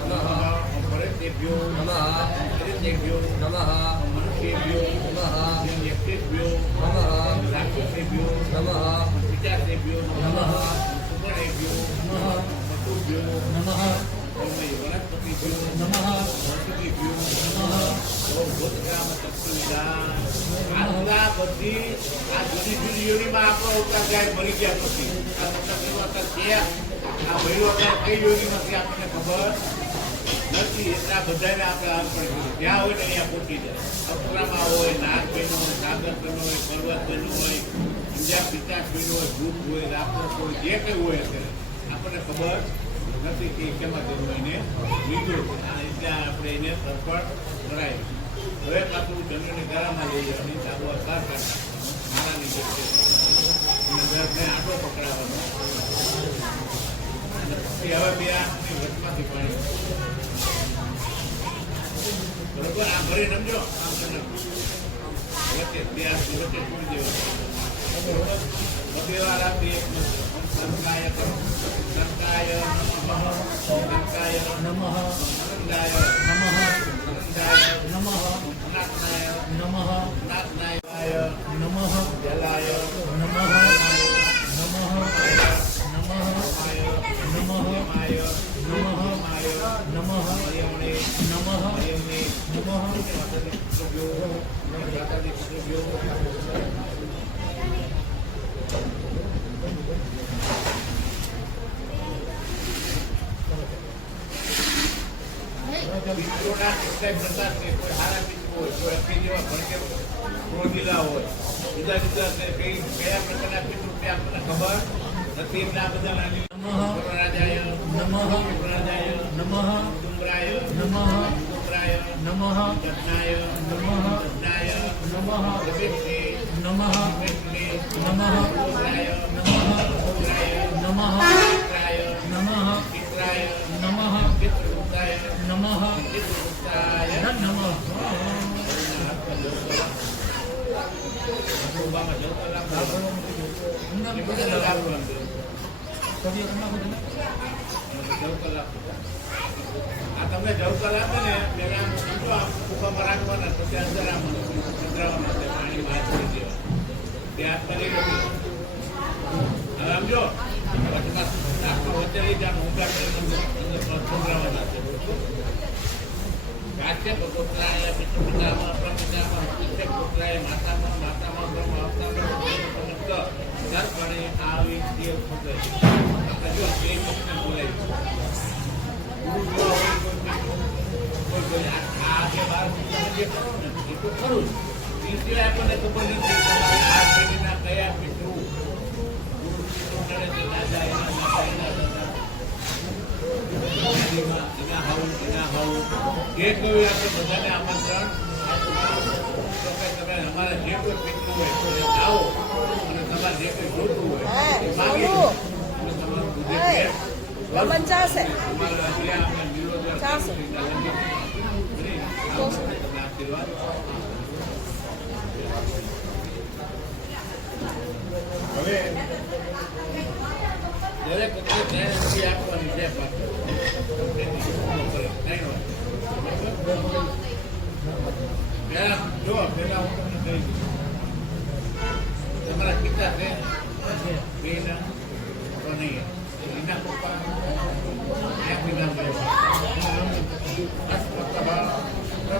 નમઃ ઓમ ભરતેભ્યો નમઃ હરિતેભ્યો નમઃ ઓમ મનુષ્યેભ્યો નમઃ ઓમ યક્ષેભ્યો નમઃ ઓમ રાક્ષસેભ્યો નમઃ ઓમ પિશાચેભ્યો નમઃ સુપર્ણેભ્યો નમઃ મતુભ્યો નમઃ ઓમ વનસ્પતિભ્યો નમઃ વનસ્પતિભ્યો નમઃ ઓમ ભૂતગ્રામ તત્વવિદા આ બધી આ જુદી જુદી યોનીમાં આપણો અવતાર જાય મરી ગયા પછી આ મોટા અવતાર છે આ વહેલો અવતાર કઈ યોનીમાંથી આપણને ખબર નથી એટલે આ બધાને આપણે અર્પણ કર્યું જ્યાં હોય ને અહીંયા પહોંચી જાય અપરામાં હોય નાગ બહેનો હોય સાગર બહેનો હોય પર્વત બહેનો હોય બીજા પિતાશ બહેનો હોય ભૂત હોય રાક્ષસ હોય જે કંઈ હોય અત્યારે આપણને ખબર નથી કે કેમાં જન્મ એને લીધો છે આ રીતે આપણે એને અર્પણ કરાય હવે પાછું જન્મની ગાળામાં લઈએ અને સાબુ અસાર કાઢી મારાની જગ્યાએ અને દર્દને આટો પકડાવવાનો અને પછી હવે બે આંખની વચમાંથી પાણી બરોબર આ ભરી સમજો આમ તમે વચ્ચે બે આંખની વચ્ચે છોડી દેવાનું બરોબર બધી વાર આપી એક સંકાય સંકાય નમઃ સંકાય નમઃ આનંદાય નમઃ આનંદાય નમઃ નાથનાય નમઃ નાથનાય નમઃ જલાય નમઃ નમઃ નમઃ માય નમઃ માય નમઃ મયમને નમઃ મયમને નમઃ માતાજી પુત્રભ્યો માતાજી પુત્રભ્યો મિત્રોના કેટલાય પ્રકાર છે કોઈ સારા મિત્રો હોય કોઈ અતિ જેવા ભણકે રોગીલા હોય જુદા જુદા છે કઈ કયા પ્રકારના મિત્રો તે આપણને ખબર નથી એટલે આ બધા નાની રાજાય નમઃ રાજાય નમઃ ડુંગરાય નમઃ ડુંગરાય નમઃ જટનાય નમઃ જટનાય નમઃ જગતને નમઃ જગતને નમઃ ડુંગરાય નમઃ ડુંગરાય નમઃ ચિત્રાય નમઃ ચિત્રાય નમઃ ચિત્રગુપ્તાય નમઃ ચિત્રગુપ્તાય નમઃ બાબા જવતર લાભ એ બધા લાભ મળે આ તમને જવતર આપે ને પેલા સમજો આમ કુફામાં રાખવાના પછી અંદર આમ પધરાવાના છે પાણીમાં હાથ કરી દેવા તે હાથ કરી હવે સમજો વચમાં નાકમાં વચ્ચે લઈ જાણ ઊંઘા કરીને અંદર પધરાવાના છે ગાછે પોતરાય પિતૃપિતામાં પ્રપિતામાં પિતૃ પોતરાય માતામાં માતામાં બ્રહ્મ અવતારમાં સમસ્ત દર્પણે આવી દેવ ખોટે આપણે જો બે પક્ષને બોલાય ગુરુ જો હોય કોઈ આ જે બાર જે કરો ને એ તો ખરું જ એ સિવાય આપણને ખબર નથી તમારી આ પેઢીના કયા પિતૃ ગુરુ પિતૃ કરે છે દાદા એના માતા એના દાદા એના હાવું જે કોઈ આપણે બધાને આમંત્રણ તો કે તમે અમારા જે કોઈ પિતૃ હોય તો આવો અને તમારે જે કોઈ જોતું હોય એ માગી લો અને તમારું બુદ્ધિ કે 49 है તમારા ત્યાં અમે વિરોધ 400 તમે આશીર્વાદ હવે દરેક વખતે ત્રણ રૂપિયા આપવાની છે જો પેલા હું તમને કહી દઉં તમારા પિતા છે બેના તો નહીં એના પપ્પા ત્યાંથી નામ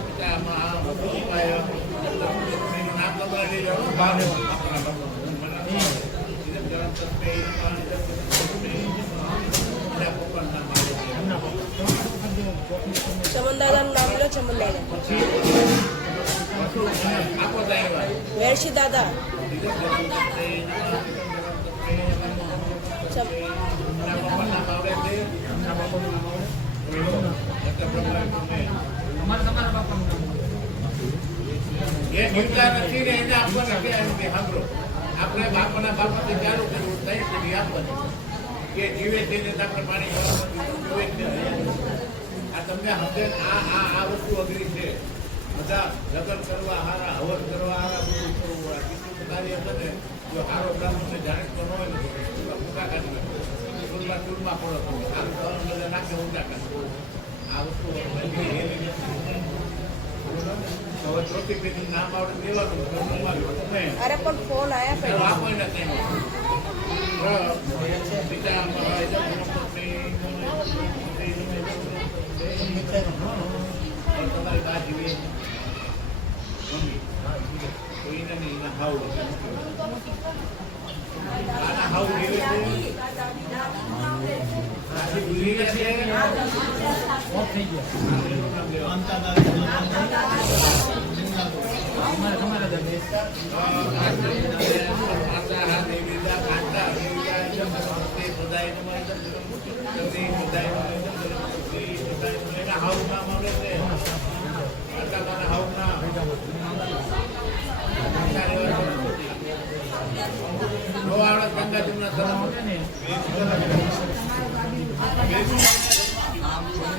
પિતામાં નામ તમારે લઈ જવાનું બહાર ચમન દાદાનું નામ લો ચમન દાદા વેરશી દાદા આપણે બાપાના બાપાથી ચાલુ કરવું તઈ સુધી આપવાનું કે જીવે તેને આપણે પાણી જોવે જ આ તમને સમજે આ વસ્તુ અઘરી છે બધા લગ્ન કરવા હારા હવન કરવા હારા બધું કરવું આ કેટલું કાર્ય કરે જો સારો બ્રાહ્મણને જાણીતો ન હોય ને તો ઊંઘા કાઢી ચૂરમાં પડો આમ કરવાનું બધા નાખે ઊંઘા કાઢી આ વસ્તુ હવે ચોથી પેઢી નામ આવડે દેવાનું અરે પણ ફોન આયા પહેલા આપો એને પિતા તમારી બા જીવી મમ્મી કોઈને નહીં એના હાવ આના હાવ જીવે છે ભૂલી ગયા છે ઓફ થઈ ગયો તમારા દરને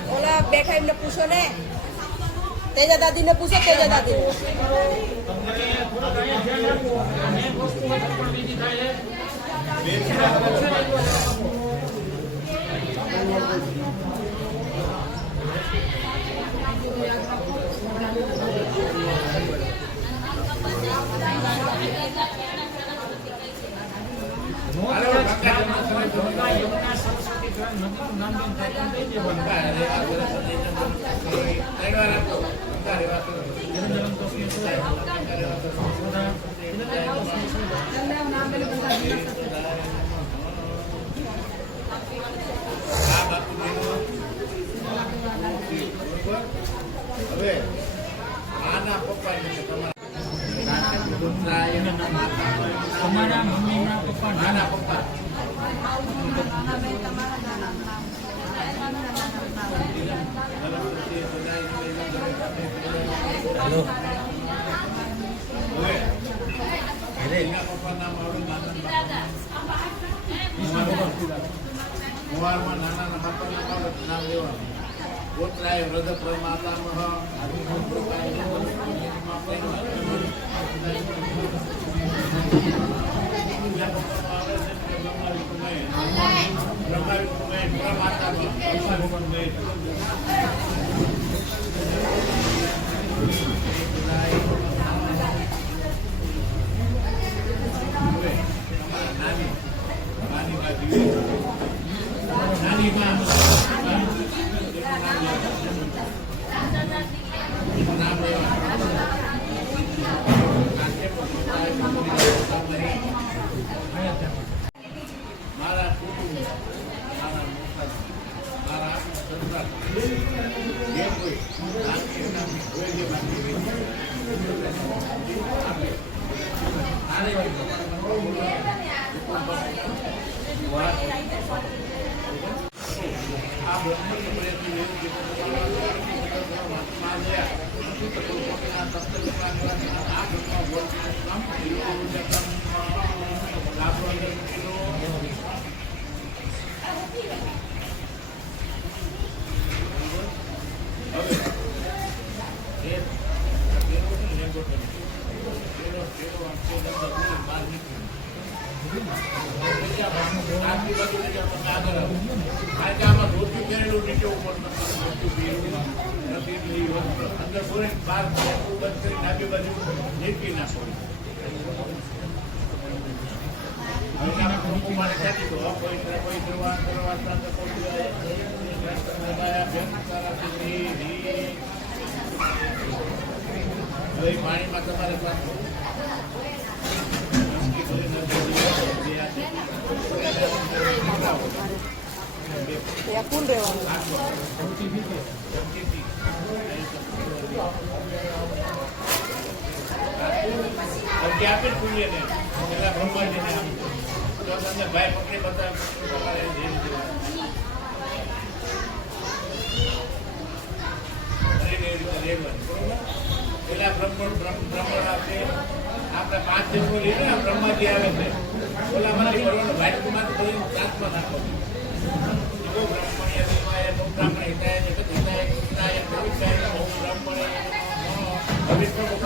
ઓલા બેઠા એમને પૂછો ને તેજા દાદીને પૂછો તેજા દાદી હવે આના પપ્પા તમારા મમ્મીના પપ્પા નાના પપ્પા હેલો એના પપ્પા નામ આવડું મોવારમાં નાના બાપાના નામ લેવાનું ગોત્રાય વૃદ્ધ પ્રમાતામહ મારા કુટુંબ મારા મોટા મારા સંતાન જે કોઈ નામની હોય જે બાકી આપે આ બ્રહ્મની પ્રયત્ન આમાં ધોતી પહેરેલું નીચે ઉપર અંદર પૂરે બાર બંધ કરી ડાબી બાજુ નીકળી નાખો કોઈ પાણીમાં તમારે કોણ રહેવાનું આપે પૂરીએ ને પેલા બ્રહ્માજીને આમ તો તમને ભાઈ પકડી બધા પેલા બ્રહ્મણ આપે આપણે 5 જન્મો લઈએ ને બ્રહ્માજી આવે છે ઓલામાંથી ભરવાનું ભાઈ કુમાર કરીને પ્રાર્થના નાખો બ્રહ્મણ્ય દેવાય બ્રાહ્મણ હિતાય હિતાય હિતાય ભવિષ્યાય ઓમ બ્રહ્મણે અવિષ્ણુ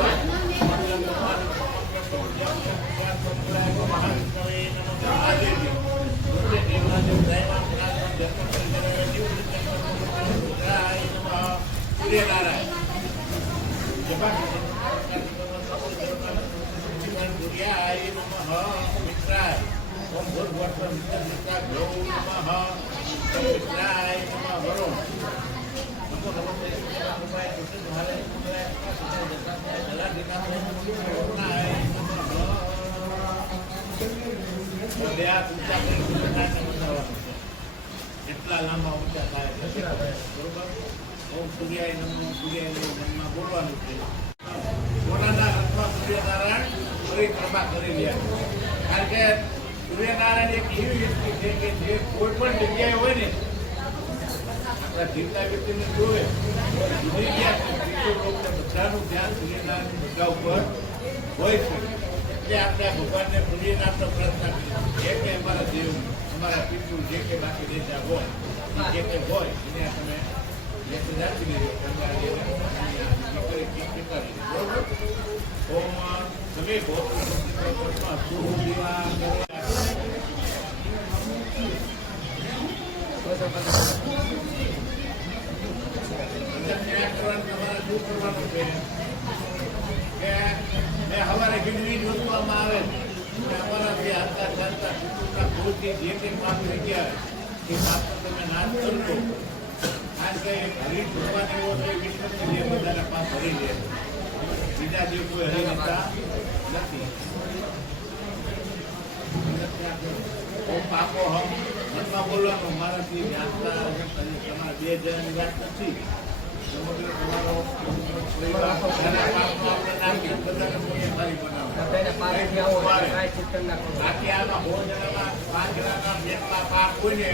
જેટલા લાંબા ઊંચા થાય બરોબર. ઓમ સૂર્યાય નમઃ મનમાં બોલવાનું છે. કોનાના હાથમાં સૂર્યનારાયણ પરિક્રમા કરી લે. કારણ કે સૂર્યનારાયણ એક એવી વ્યક્તિ છે કે જે કોઈ પણ જગ્યાએ હોય ને આપણા જીવતા વ્યક્તિને જોવે ભૂલી ગયા બધાનું ધ્યાન સૂર્યનારાયણ બધા ઉપર હોય છે. એટલે આપણે આ ભગવાનને ભૂલીને આપણે પ્રાર્થના કરીએ જે કે અમારા દેવ અમારા પિતૃ જે કે બાકી દેશા હોય જે કંઈ હોય એને તમે રાખી લેજો. બરોબર. ઓમ તમે તમારે શું કરવાનું છે કે સવારે ખીચડી જોતવામાં આવે અમારાથી હાથતા ચાલતા કુટુંબના ભૂલથી જે કંઈ પાપ થઈ ગયા એ પાપનો તમે નાશ કરજો. કારણ કે હરી ભગવાન એવો છે વિશ્વની જે બધાના પાપ હરી લે, બીજા જે કોઈ હરી લેતા નથી. પાપો હમ મનમાં બોલવાનું મારાથી જાણતા તમારા બે જણાની વાત નથી. સમગ્ર તમારો પરિવાર બધાના પાપનો આપણે નાખી બધાને પુણ્ય મારી બનાવો. બાકી આમાં 100 જણામાં 5 જણાના જેટલા પાપ હોય ને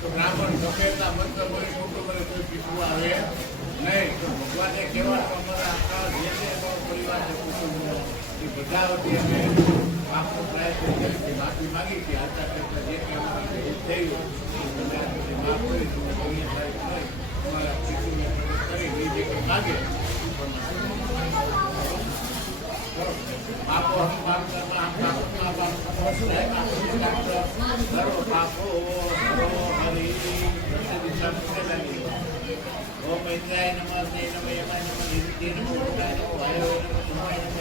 તો બ્રાહ્મણ સફેદના મંત્ર બોલી ખોટું કરે કોઈ પીછું આવે નહીં. તો ભગવાને કહેવાનું અમારા આખા જે પરિવાર છે કુટુંબનો એ બધા વતી અમે પાપનો પ્રયત્ન કરી માફી માગી કે હાલતા કરતા જે કંઈ અમારા થઈ ગયું તમે આ બધી માફ કરી તમે પુણ્ય સાહેબ નહીં તમારા પીછુંને કરી એ જે કંઈ માગે પાપો પાપો હરી ઓમ ઇન્દ્રાય નમઃ તે નમઃ યમાય નમઃ નિત્ય નમઃ ઉદાય નમઃ વાયો નમઃ ધુમાય નમઃ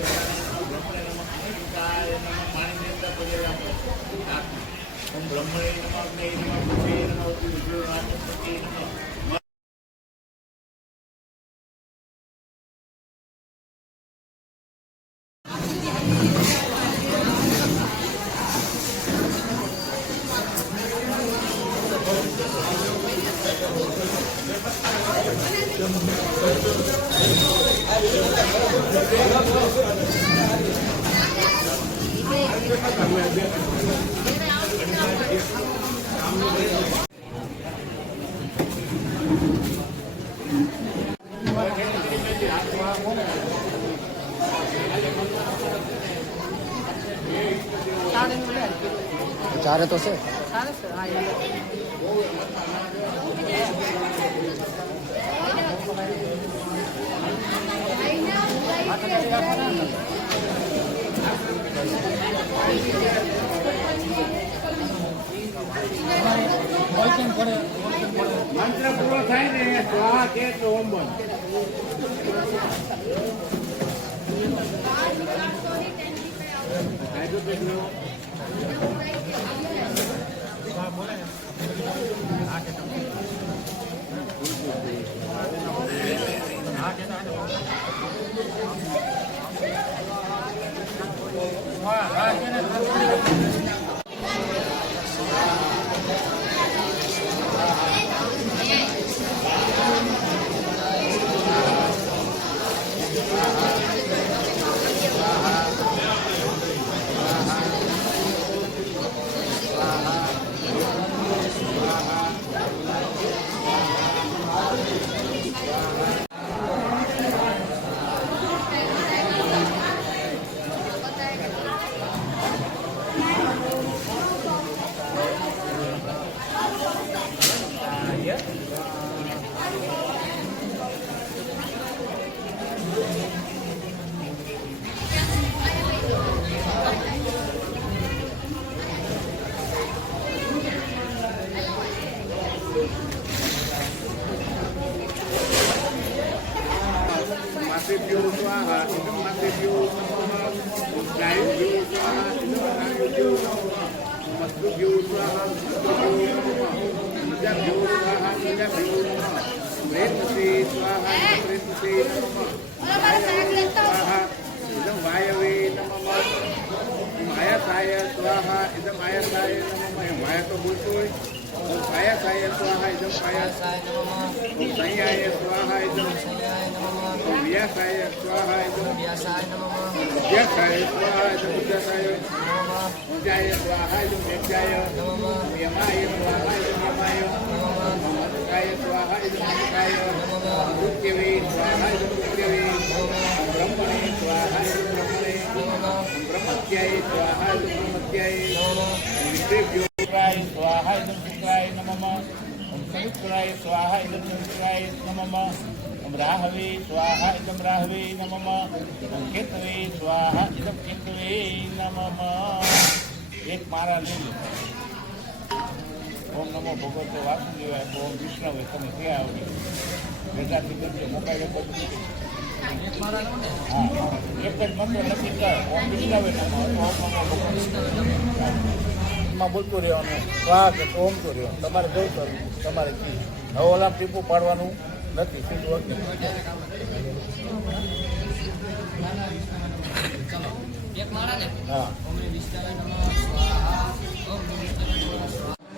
બ્રહ્મણે નમઃ અનિતાય નમઃ પાણી દેવતા પજેલા ઓમ બ્રહ્મણે નમઃ અગ્નય નમઃ પૃથ્વી નમઃ વિષ્ણુરાજપતિ નમઃ. ચારે તો છે. મંત્ર પૂરો થાય ને સ્વાહા કે તો ઓમ બોલ. Matthew Swaha, Matthew Swaha, પ્રજાભ્યો સ્વાહા પ્રજાભ્યો નમઃ પ્રેતસે સ્વાહા પ્રેતસે નમઃ સ્વાહા ઇદં વાયવે નમઃ માયાસાય સ્વાહા ઇદં માયાસાય નમઃ માયા તો બોલતો હોય પાયાસાય સ્વાહા ઇદં પાયાસાય નમઃ સંયાય સ્વાહા ઇદં વ્યાસાય સ્વાહા ઇદં વ્યાસાય નમઃ વ્યાસાય સ્વાહા ઇદં વ્યાસાય ઉજાય સ્વાહા ઇદં વેચાય યમાય સ્વાહા ઇદં યમાય મનકાય સ્વાહા ઇદં મનકાય મૃત્યવે સ્વાહા ઇદં મૃત્યવે બ્રહ્મણે સ્વાહા ઇદં બ્રહ્મણે બ્રહ્મત્યાય સ્વાહા ઇદં બ્રહ્મત્યાય વિદ્યેભ્યો શુક્રાય સ્વાહા ઇદં શુક્રાય નમઃ સવિત્રાય સ્વાહા ઇદં સવિત્રાય નમઃ રાહવે સ્વાહા ઇદં રાહવે નમઃ કેતવે સ્વાહા ઇદં કેતવે નમઃ એક મારા લઈ લો ઓમ નમો ભગવતે વાસુદેવાય ઓમ વિષ્ણવે તમે ક્યાં આવડી વેદાંતિ કરજો મોબાઈલ પર હા એક જ મંત્ર નથી કર ઓમ વિષ્ણવે નમઃ ઓમ નમો ભગવતે માં બોલતું રહેવાનું વાહ કે ઓમ તો રહેવાનું તમારે જવું કરવું તમારે કી હવે ઓલા ટીપું પાડવાનું નથી સીધું વખતે એક માળા ને હા ઓમ વિષ્ણવે નમઃ સ્વાહા ઓમ વિષ્ણવે નમઃ સ્વાહા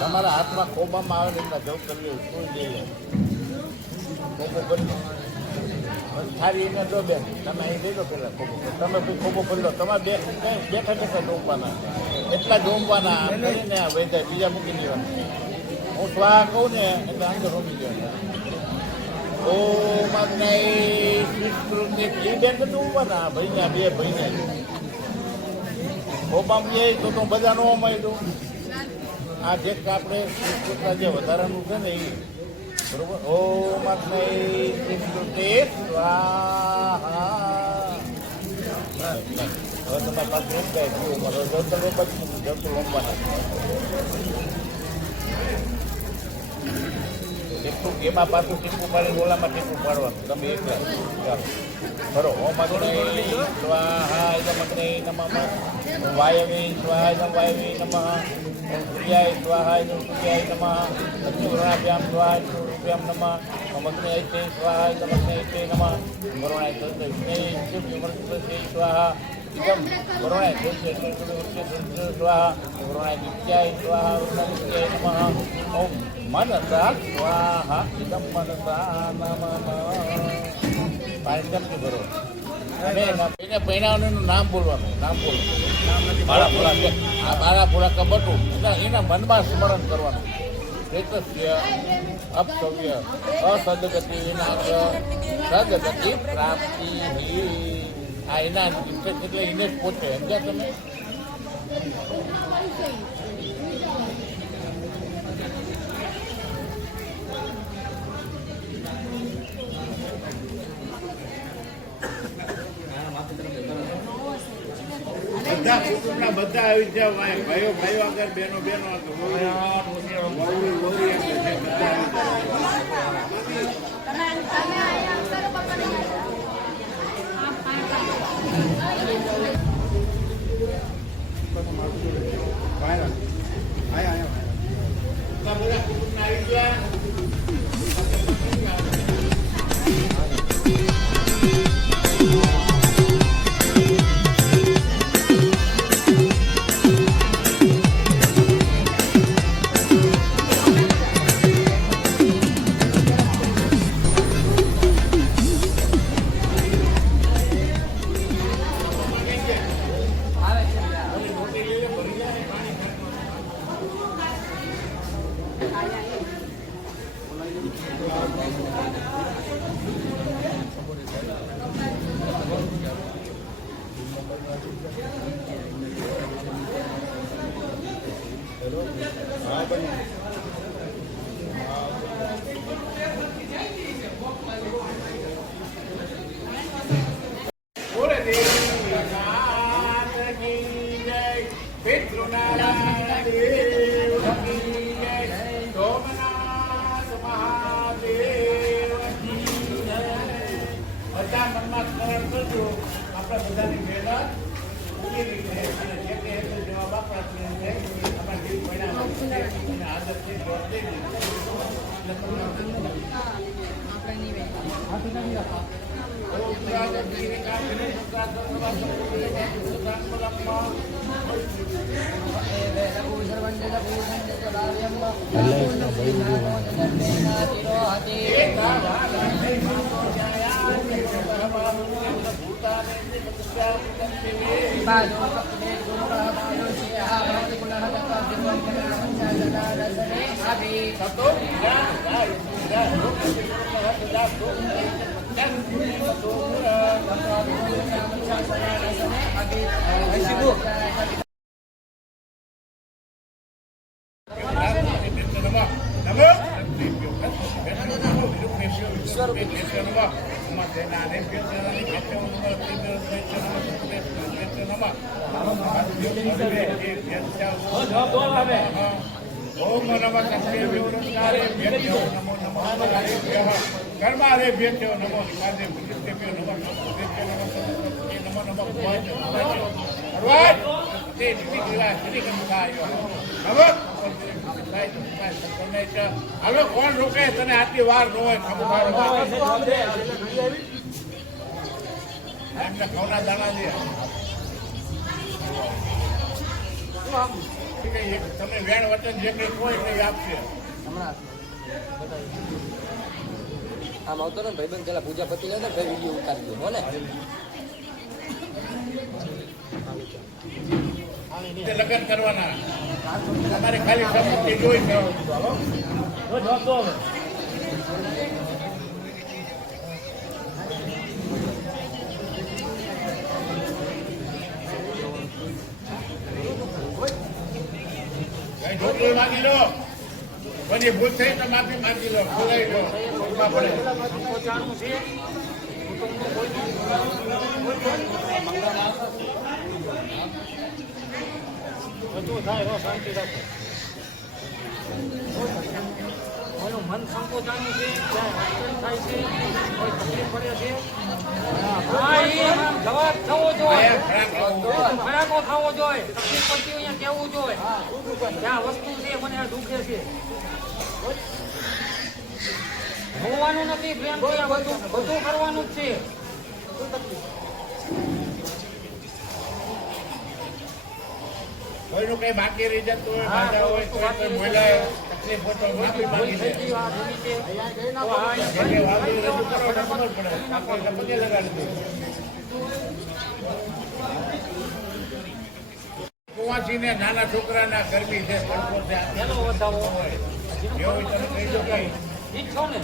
તમારા હાથમાં ખોબામાં આવે ને એમના જવ કરી લેવું શું લઈ લે ખોબો કરી થારી એને દો બેન તમે અહીં લઈ લો પેલા ખોબો તમે ભાઈ ખોબો કરી લો તમારે બેઠા બેઠા ડોમવાના એટલા ડોમવાના કરીને વૈદ્ય બીજા મૂકી દેવાના હું સ્વાહા કહું ને એટલે અંદર રોમી દેવાના ઓમ અગ્નિ વિસ્તૃતિ એ બેન બધું ઉભવાના ભાઈને બે ભાઈને ખોબામાં એ તો બધા નો અમારી દઉં આ જે આપણે સંસ્કૃતના જે વધારાનું છે ને એ બરોબર ઓમ અગ્નિ વિસ્તૃતિ સ્વાહા હવે તમારી પાસે એક ગાય જીવો મારો જતો લંબાના પાછું એમાં પાછું ટીપું પાડી ઓલામાં ટીપું પાડવાનું તમે એકલા ચાલો બરો ઓમ અગ્નિ સ્વાહા ઇદમગ્નિ નમઃ વાયવે સ્વાહા ઇદમ વાયવે નમઃ ઓમ સૂર્યાય સ્વાહા ઇદમ સૂર્યાય નમઃ અગ્નિવૃણાભ્યામ સ્વાહા ઇદમ સૂર્યાભ્યામ નમઃ ઓમ અગ્નિયૈતે સ્વાહા ઇદમ અગ્નિયૈતે નમઃ વરુણાય તદ્વિષ્ણે સ્વાહા इदम वरुणाय स्वाहा वरुणाय नित्याय स्वाहा वरुणाय नमः ओम मनसा स्वाहा इदम मनसा नमः પાંચમ થી ભરો અને એને પહેરાવાનું નામ બોલવાનું નામ બોલવાનું બારા પૂરા કબટું એના મનમાં સ્મરણ કરવાનું ચેતસ્ય અપસવ્ય અસદગતિ વિનાશ સદગતિ પ્રાપ્તિ આ એના એટલે એને જ પોતે સમજ્યા તમે બધા કુટુંબના બધા આવી જાવ ભાઈઓ ભાઈઓ આગળ બહેનો બહેનો આગળ હાલો કોણ રોકે તને આટલી વાર ન હોય એમને ઘઉંના દાણા દે તમે વેણ વચન જે કંઈ હોય તે આપશે આમ આવતો ને ભાઈબંધ પેલા પૂજા પતિ લે ને વિડીયો ઉતારી દો હો ને લગ્ન કરવાના તમારે ખાલી સંપત્તિ જોઈ ઢોકળી માંગી લો પછી ભૂલ થઈ તો માફી માંગી લો બોલાવી લો પડે બધું થાય શાંતિ રાખો મન સંકોચાનું છે ક્યાંય અડચણ થાય છે કોઈ તકલીફ પડે છે હા એ આમ જવાબ થવો જોઈએ ખરાકો થવો જોઈએ તકલીફ પડતી હોય અહીંયા કહેવું જોઈએ ક્યાં વસ્તુ છે મને આ દુખે છે હોવાનું નથી પ્રેમ થી આ બધું કરવાનું જ છે કોઈનું કઈ બાકી રહી જતું હોય બાધા હોય કોઈ બોલાય તકલીફ હોય તો માફી માંગી દે થઈ ગયું આ ધૂની છે એટલે વાંધો રજૂ કરો એટલે ખબર પડે આપણે પગે લગાડી દે કુવાસીને નાના છોકરાના ગરમી છે તડકો છે એનો વધાવો એવું તમે કહી દો કઈ ઠીક છો ને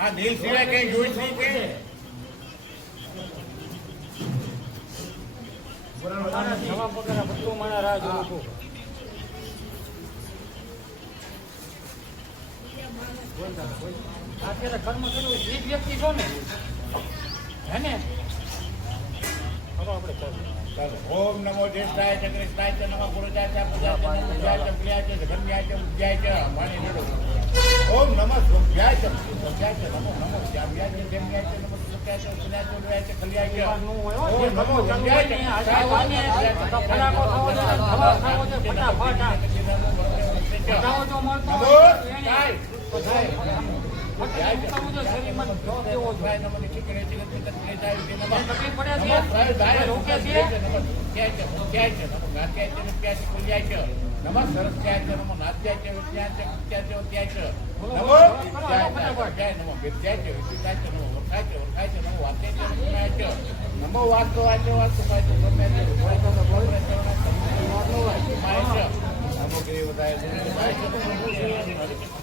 આ દિલ સિવાય કઈ જોઈ છે કે જવાબ વગર બધું મારા રાહ જોઉં છું અત્યારે કર્મ કર્યું એ વ્યક્તિ છો ને હે ને આપણે ચાલો ઓમ નમો જ્યેષ્ઠાય ચક્રેષ્ઠાય ચ નમઃ પુરુષાય પૂજાય પૂજાય ક્રિયાય ધર્મ્યાય વિદ્યાય વાણી નડો ઓમ નમઃ સ્વભ્યાય ચ નમો નમો જામ્યાય ધર્મ્યાય નમઃ સુખ્યાય સુન્યાય ઉડવાય ખલ્યાય ઓમ નમો જમ્યાય ફટાકો થવો જોઈએ ધવા થવો જોઈએ ફટાફટ બતાવો જો મળતો નમો જાય શરીરમાં જો દેવો જોઈએ નમઃ નિચિકરે જગત તત્રેજાય નમઃ તકલીફ પડે છે રોકે છે નમઃ સરસ્યાય નમઃ નાત્યાય વિદ્યાય વિદ્યાય નમો નમો વિદ્યાય વિદ્યાય નમો વખાય નમો વાત્યાય નમો વાતો વાતો વાતો પાય ગમે તે નમો ગ્રીવદાય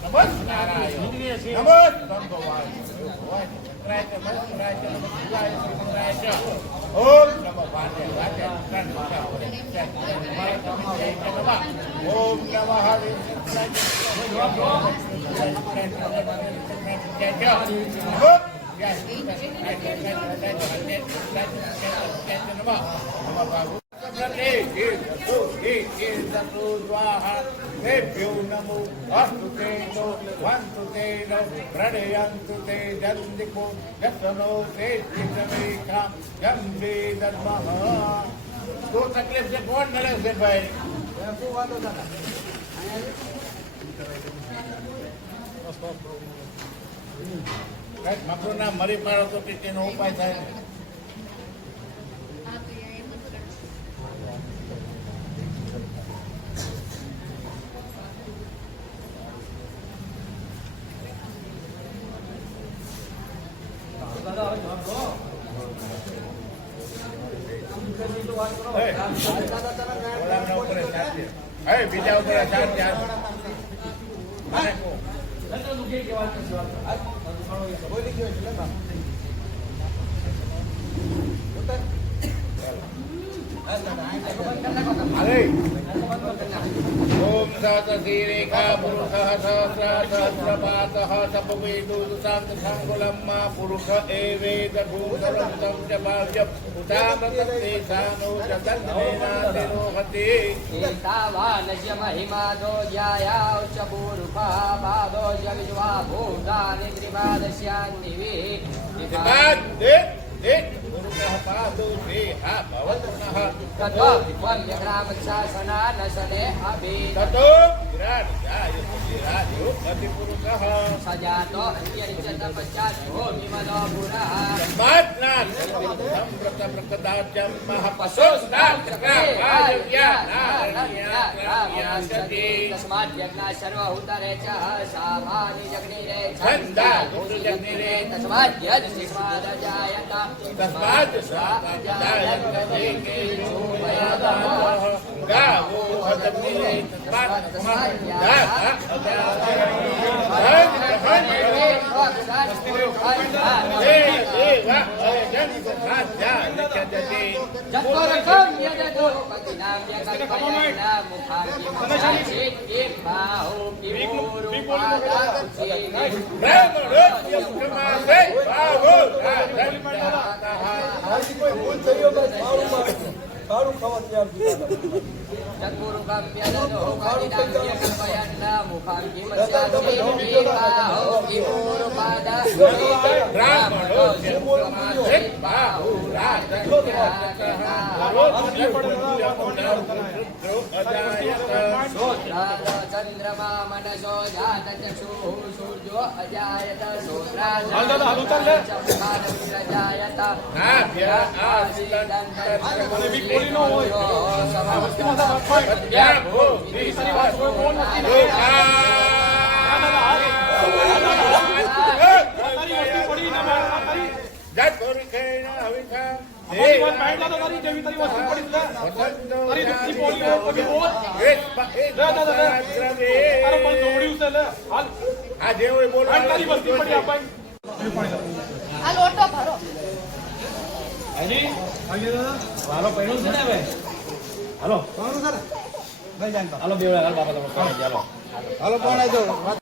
નમો નારાયણ નમો ભગવાન ઓમ નમો વાતે વાતે ઓમ નમઃ देभ्यो नमो अस्तु ते नो वन्तु ते नो प्रणयन्तु ते जन्दिको जसनो ते चितमेखा गंभे धर्मः तो तकलीफ से कौन लड़े से भाई કઈક મકરોના મરી પાડો તો કે તેનો ઉપાય થાય બીજા ઉપર ओम सहस्रशीरेखा पुरुषः सहस्रपातः सपवेदुसाङ्गुलम् पुरुष एवेदभूतरन्तं च भाव्यम् उदामतस्तेषानो च तन्मेनातिरोहति एतावानस्य महिमादो ज्यायाौ च पूर्वः पादो च विश्वा भूतानि त्रिपादस्यान्निवे पुरुषः पादो देहा भवतुनः ततो विद्वान्यग्रामशासनानशने अभि ततो विराजो अतिपुरुषः सजातो अन्यरिचतपश्चातो विमलो पुरः सम्प्रतप्रकदाच्यं महपशोस्तात्रकाव्यानारण्यानारण्यासति तस्माद्यज्ञा सर्वहुतरे च सामानि जग्निरे छन्दा दुर्जग्निरे तस्माद्यज्ञिस्मादजायत तस्मात् स्वाजायन्ते गावो हदग्निरे तस्मात् જતો રકમ યદો પતિનામ યકલ્પયના મુખાર્ય એક બાહુ ચંદ્રમા મનસો જાત ચક્ષુ સૂર્યો અજાયત આ લોટો ભરો હાલો પહેલું છે ને હવે હાલો હાલો બેવડા હાલ બાપા તમે હાલો હાલો કોણ આવી દો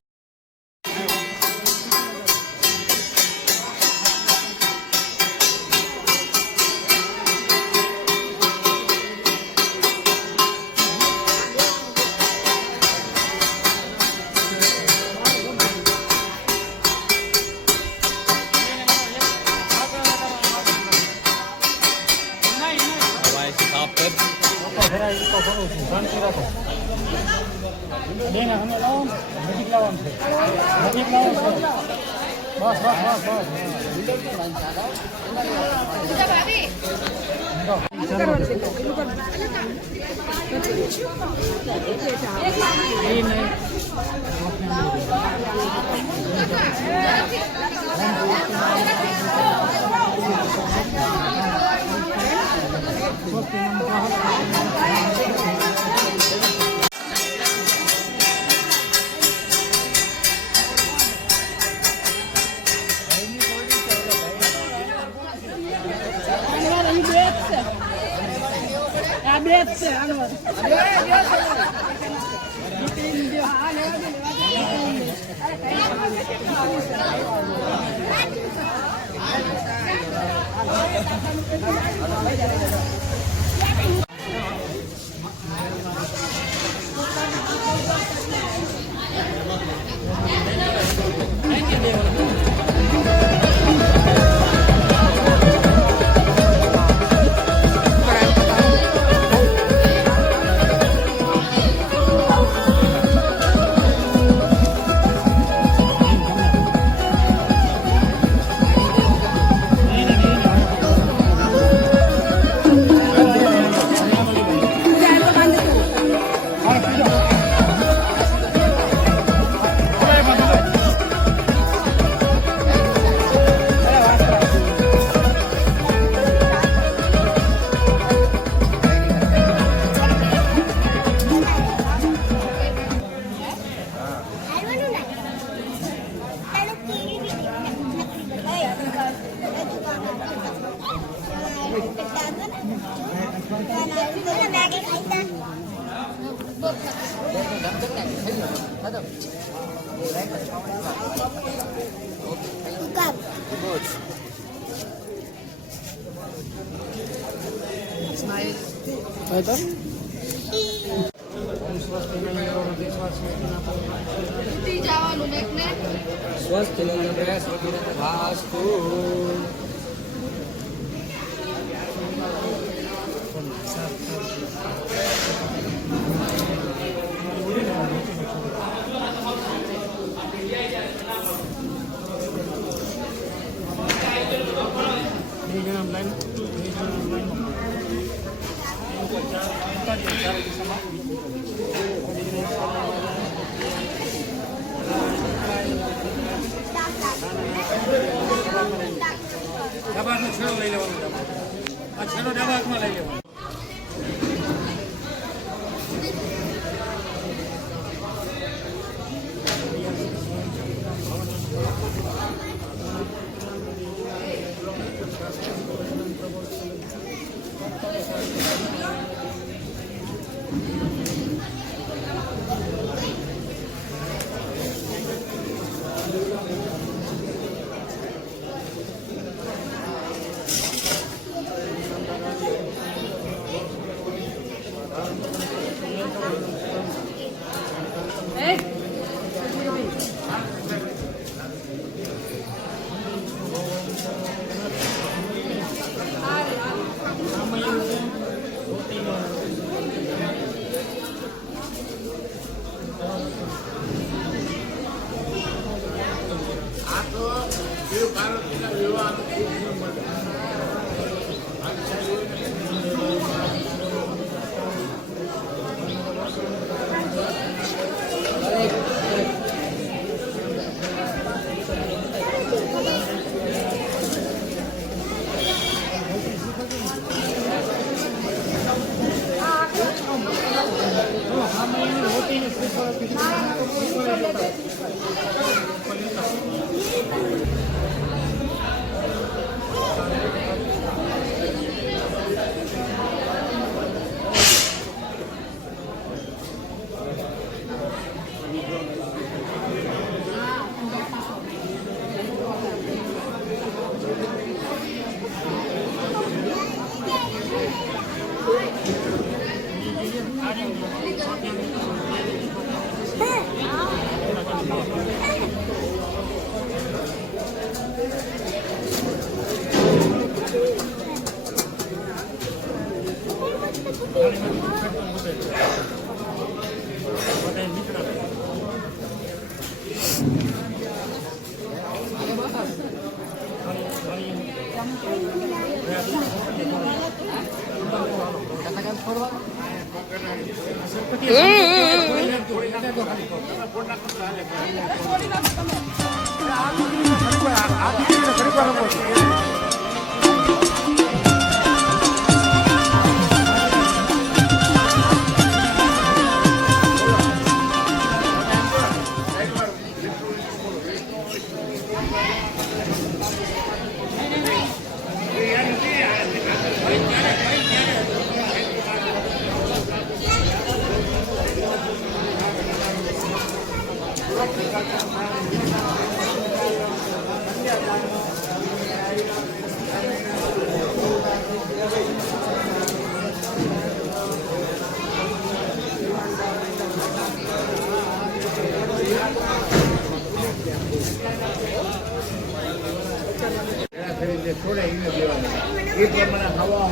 છોડે એને દેવાના એ પ્રમાણે હવા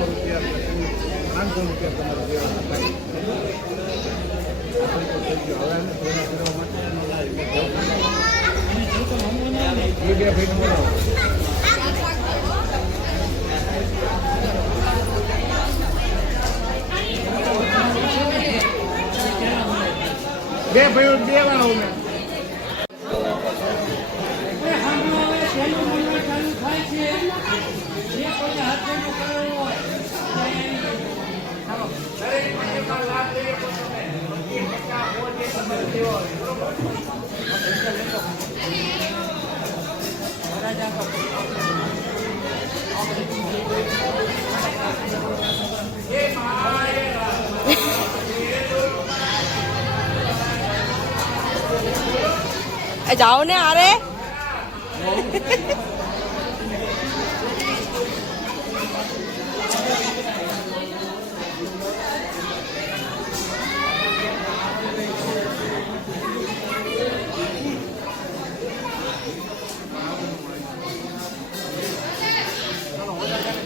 રૂપિયા 500 રૂપિયા તમારે દેવાના હવે બે ભાઈ બોલાવો બે ભાઈઓ દેવાના હું जाओ ने आ रहे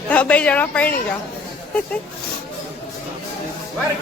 तो भाई जरा पड़ी जाओ Vale,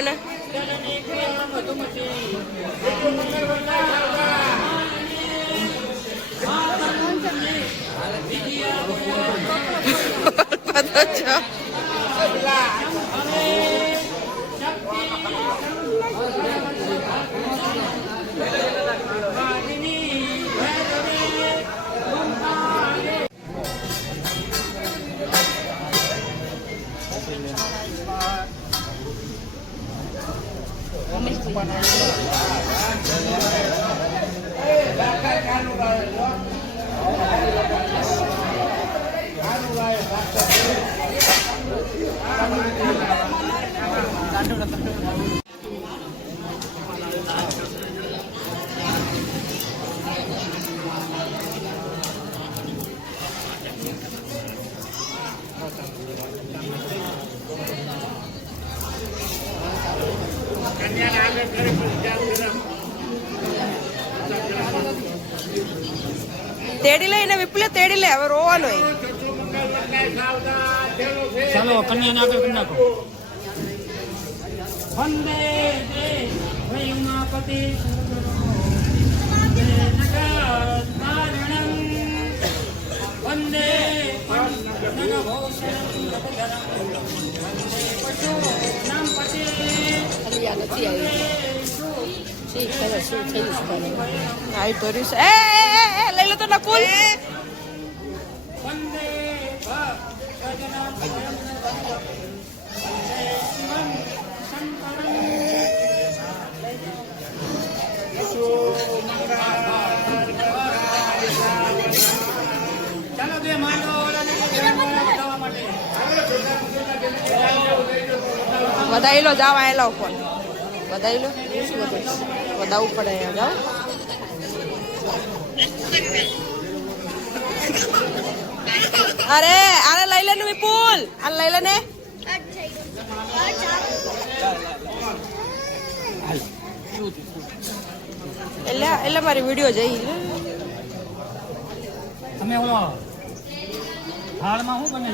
લ્યો ને તેડી લઈને વિપુલે તેડી લે હવે રોવાનો ચાલો કન્યાને આગળ કરી નાખો વંદે વૈ ઉમાપતિ વંદે લઈ લો તો નકુલ વધાઈ લો જાવ આ લાવ ફોન વધાઈ લો વધાવવું પડે જાઓ અરે આને લઈ લે ને વિપુલ આને લઈ લે ને એટલે મારી વિડીયો જઈ તમે ઓલો થાળમાં શું બને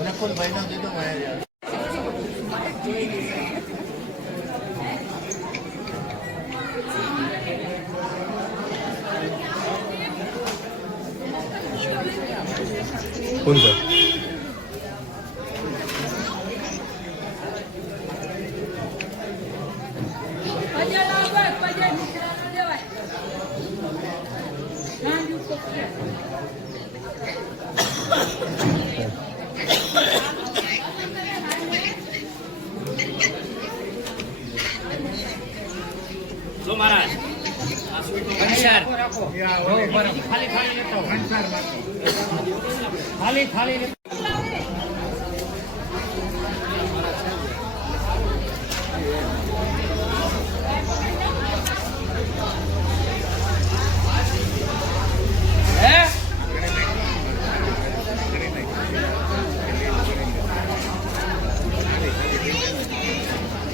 નકુલ ભાઈ નો દીધો કોણ છે મહારાજ ખાલી ખાલી લેતો ખાલી ખાલી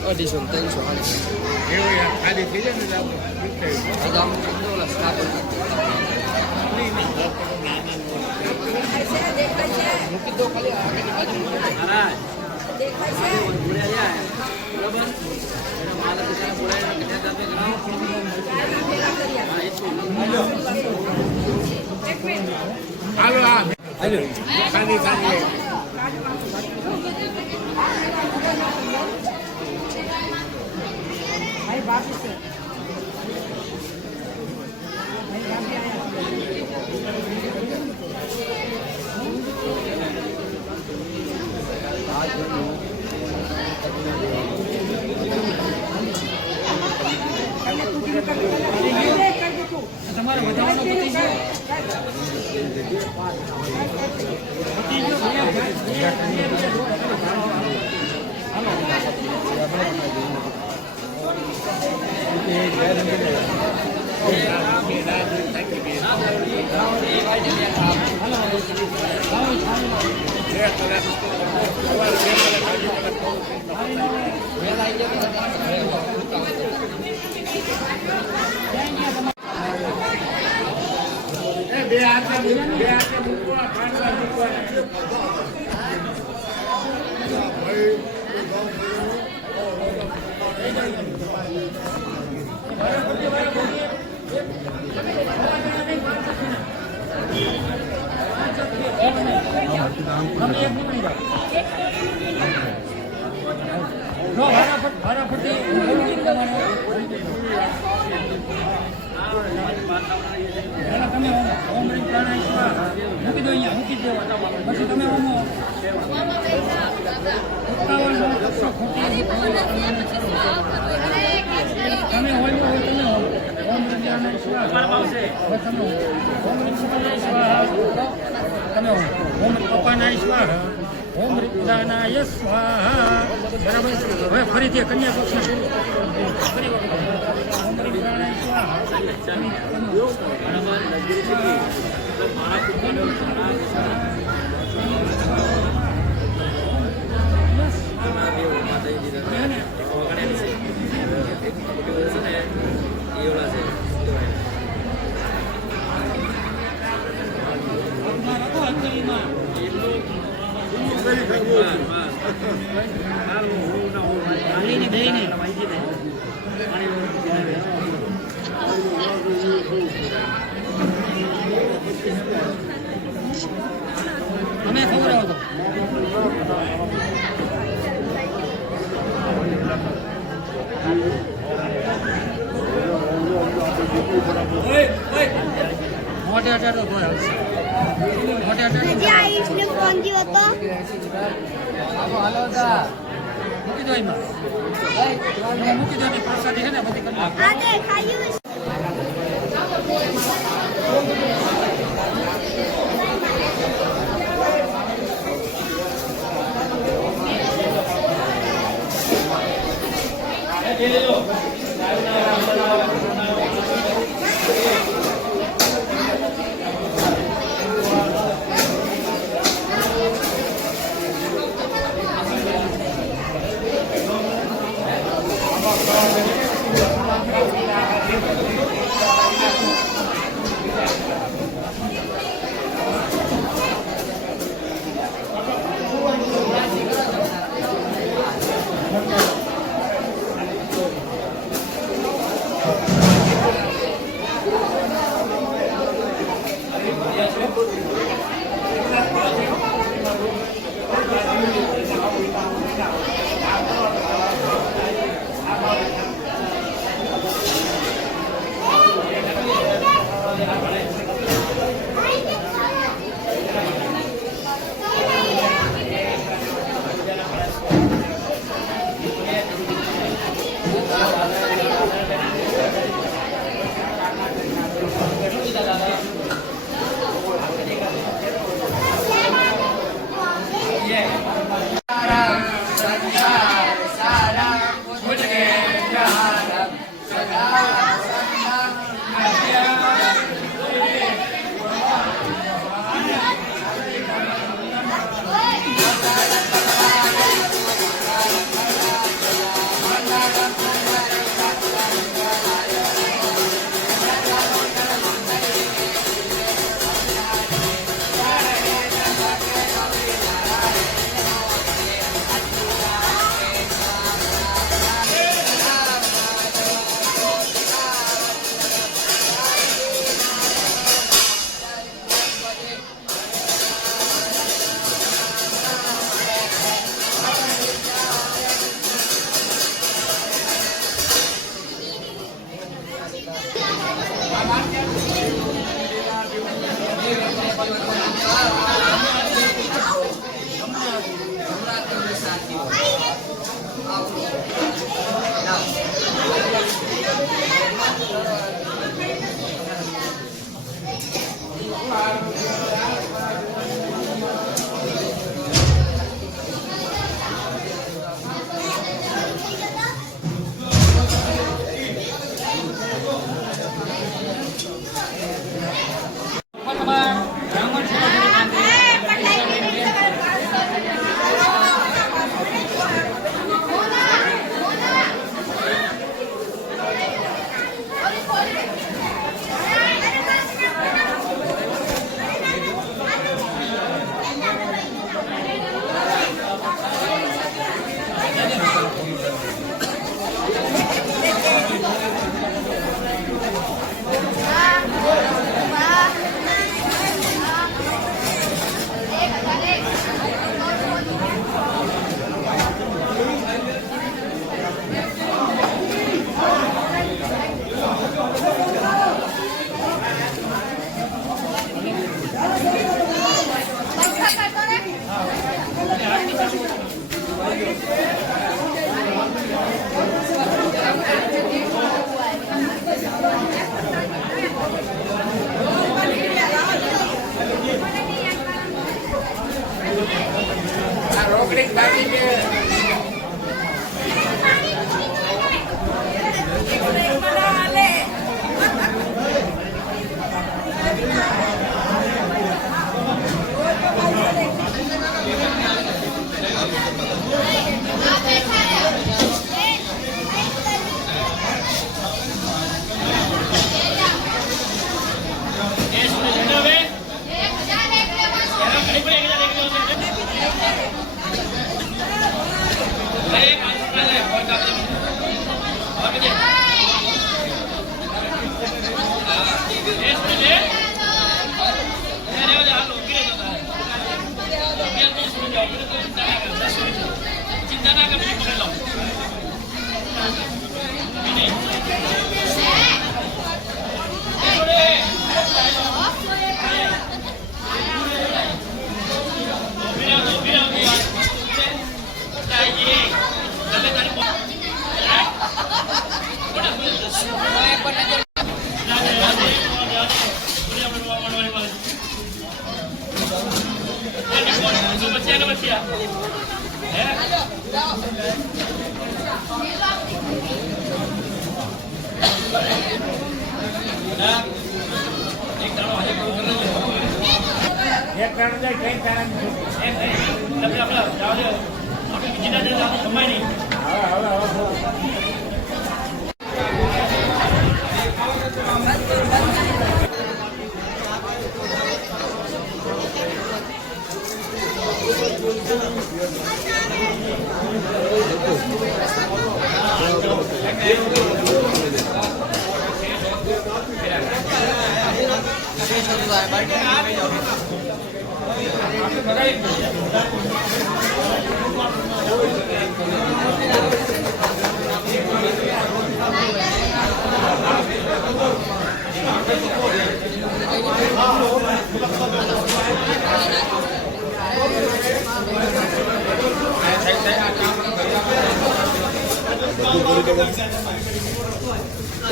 અઢીસો 380 ખાલી થઈ જાય મૂકી દો ખાલી આગળની બાજુ ખાલી ખાલી તમારે વધારવાનો પતી ગયો તમે ઓમ રીત પ્રાણાયામ મૂકી દો અહીંયા મૂકી દેવા પછી તમે ઓમ 51 તમે હોય તમે ઓમ રીત પ્રાણાયામ તમે ઓમ રીત સ્વાહા તમે ઓમ અપાનાય સ્વાહા ઓમ રીત પ્રાણાય સ્વાહા બરાબર. હવે ફરીથી કન્યા પક્ષ ફરી વખત ઓમ રીત પ્રાણાય સ્વાહા તમે ખબર આવો મોટે અટાડો કોઈ આવશે મોટે અટાડો આયુષને ફોન કર્યો હતો મૂકી દો એમાં મૂકી દો પ્રસાદી છે ને બધી કરી આ દેખ આયુષ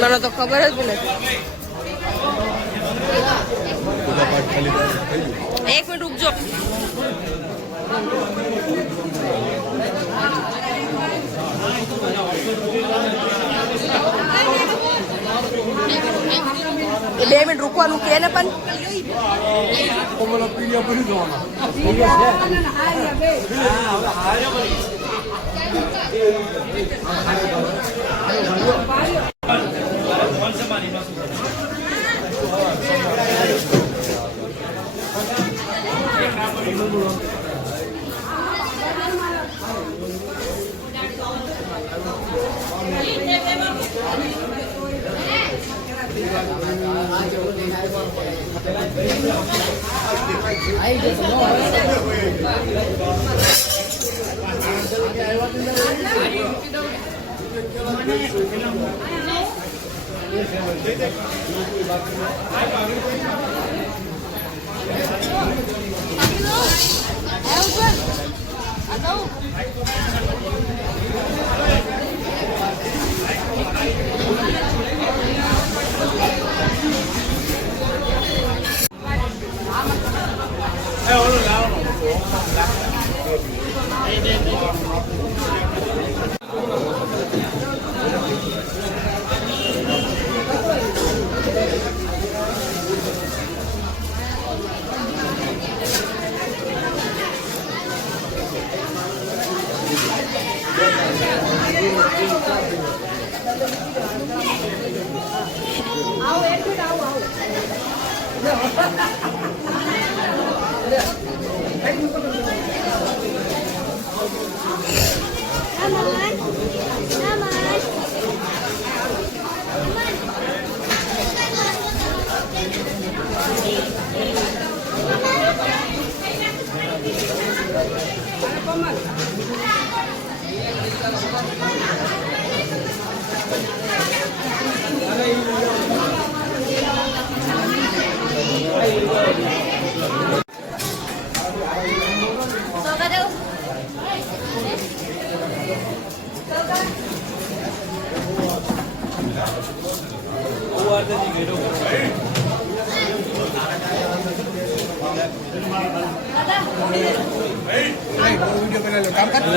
મને તો ખબર જ નથી. એક મિનિટ રૂકજો. એ 2 મિનિટ રૂકવાનું કે ને પણ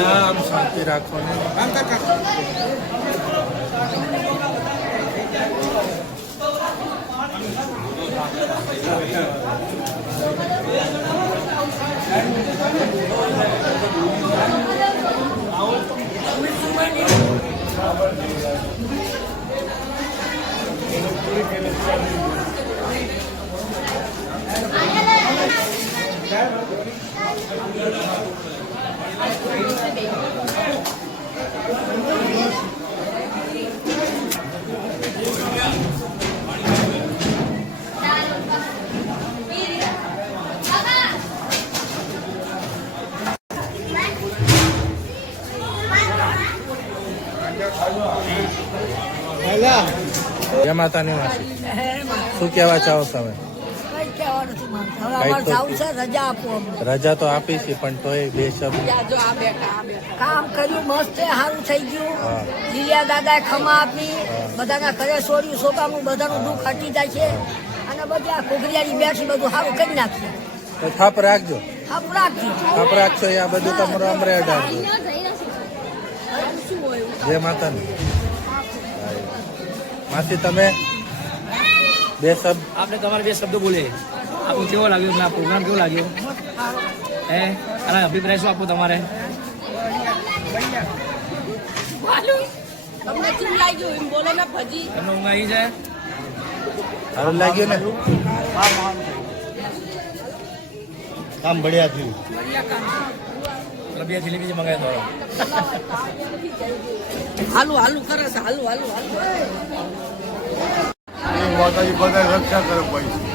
આમ શાંતિ રાખવાની. જય માતાની માસી, શું કહેવા ચાહો તમે? રજા તો આપી છે પણ તોય 2 શબ્દ. કામ કર્યું મસ્ત સારું થઈ ગયું. લીલિયા દાદાએ ખમા આપી, બધાના ઘરે છોડ્યું, છોકરાનું બધાનું દુઃખ હટી જાય છે અને બધા ઘોઘરિયાની બેઠી બધું સારું કરી નાખીએ. તો થાપ રાખજો, થાપ રાખજો, થાપ રાખશો આ બધું તમારું અમરે અડાડજો. જય માતાની માસી, તમે 2 શબ્દ. આપણે તમારે 2 શબ્દો બોલે. આપણું કેવો લાગ્યો ના પ્રોગ્રામ કેવો લાગ્યો હે અને અભિપ્રાય શું આપો તમારે તમને કેમ લાગ્યું એમ બોલો ને ભજી તમને ઊંઘ આવી જાય સારું લાગ્યું ને કામ બઢિયા થયું એટલે 2 જલેબી જે મંગાવ્યો થોડો હાલું કરે છે હાલું માતાજી બધા રક્ષા કરે ભાઈ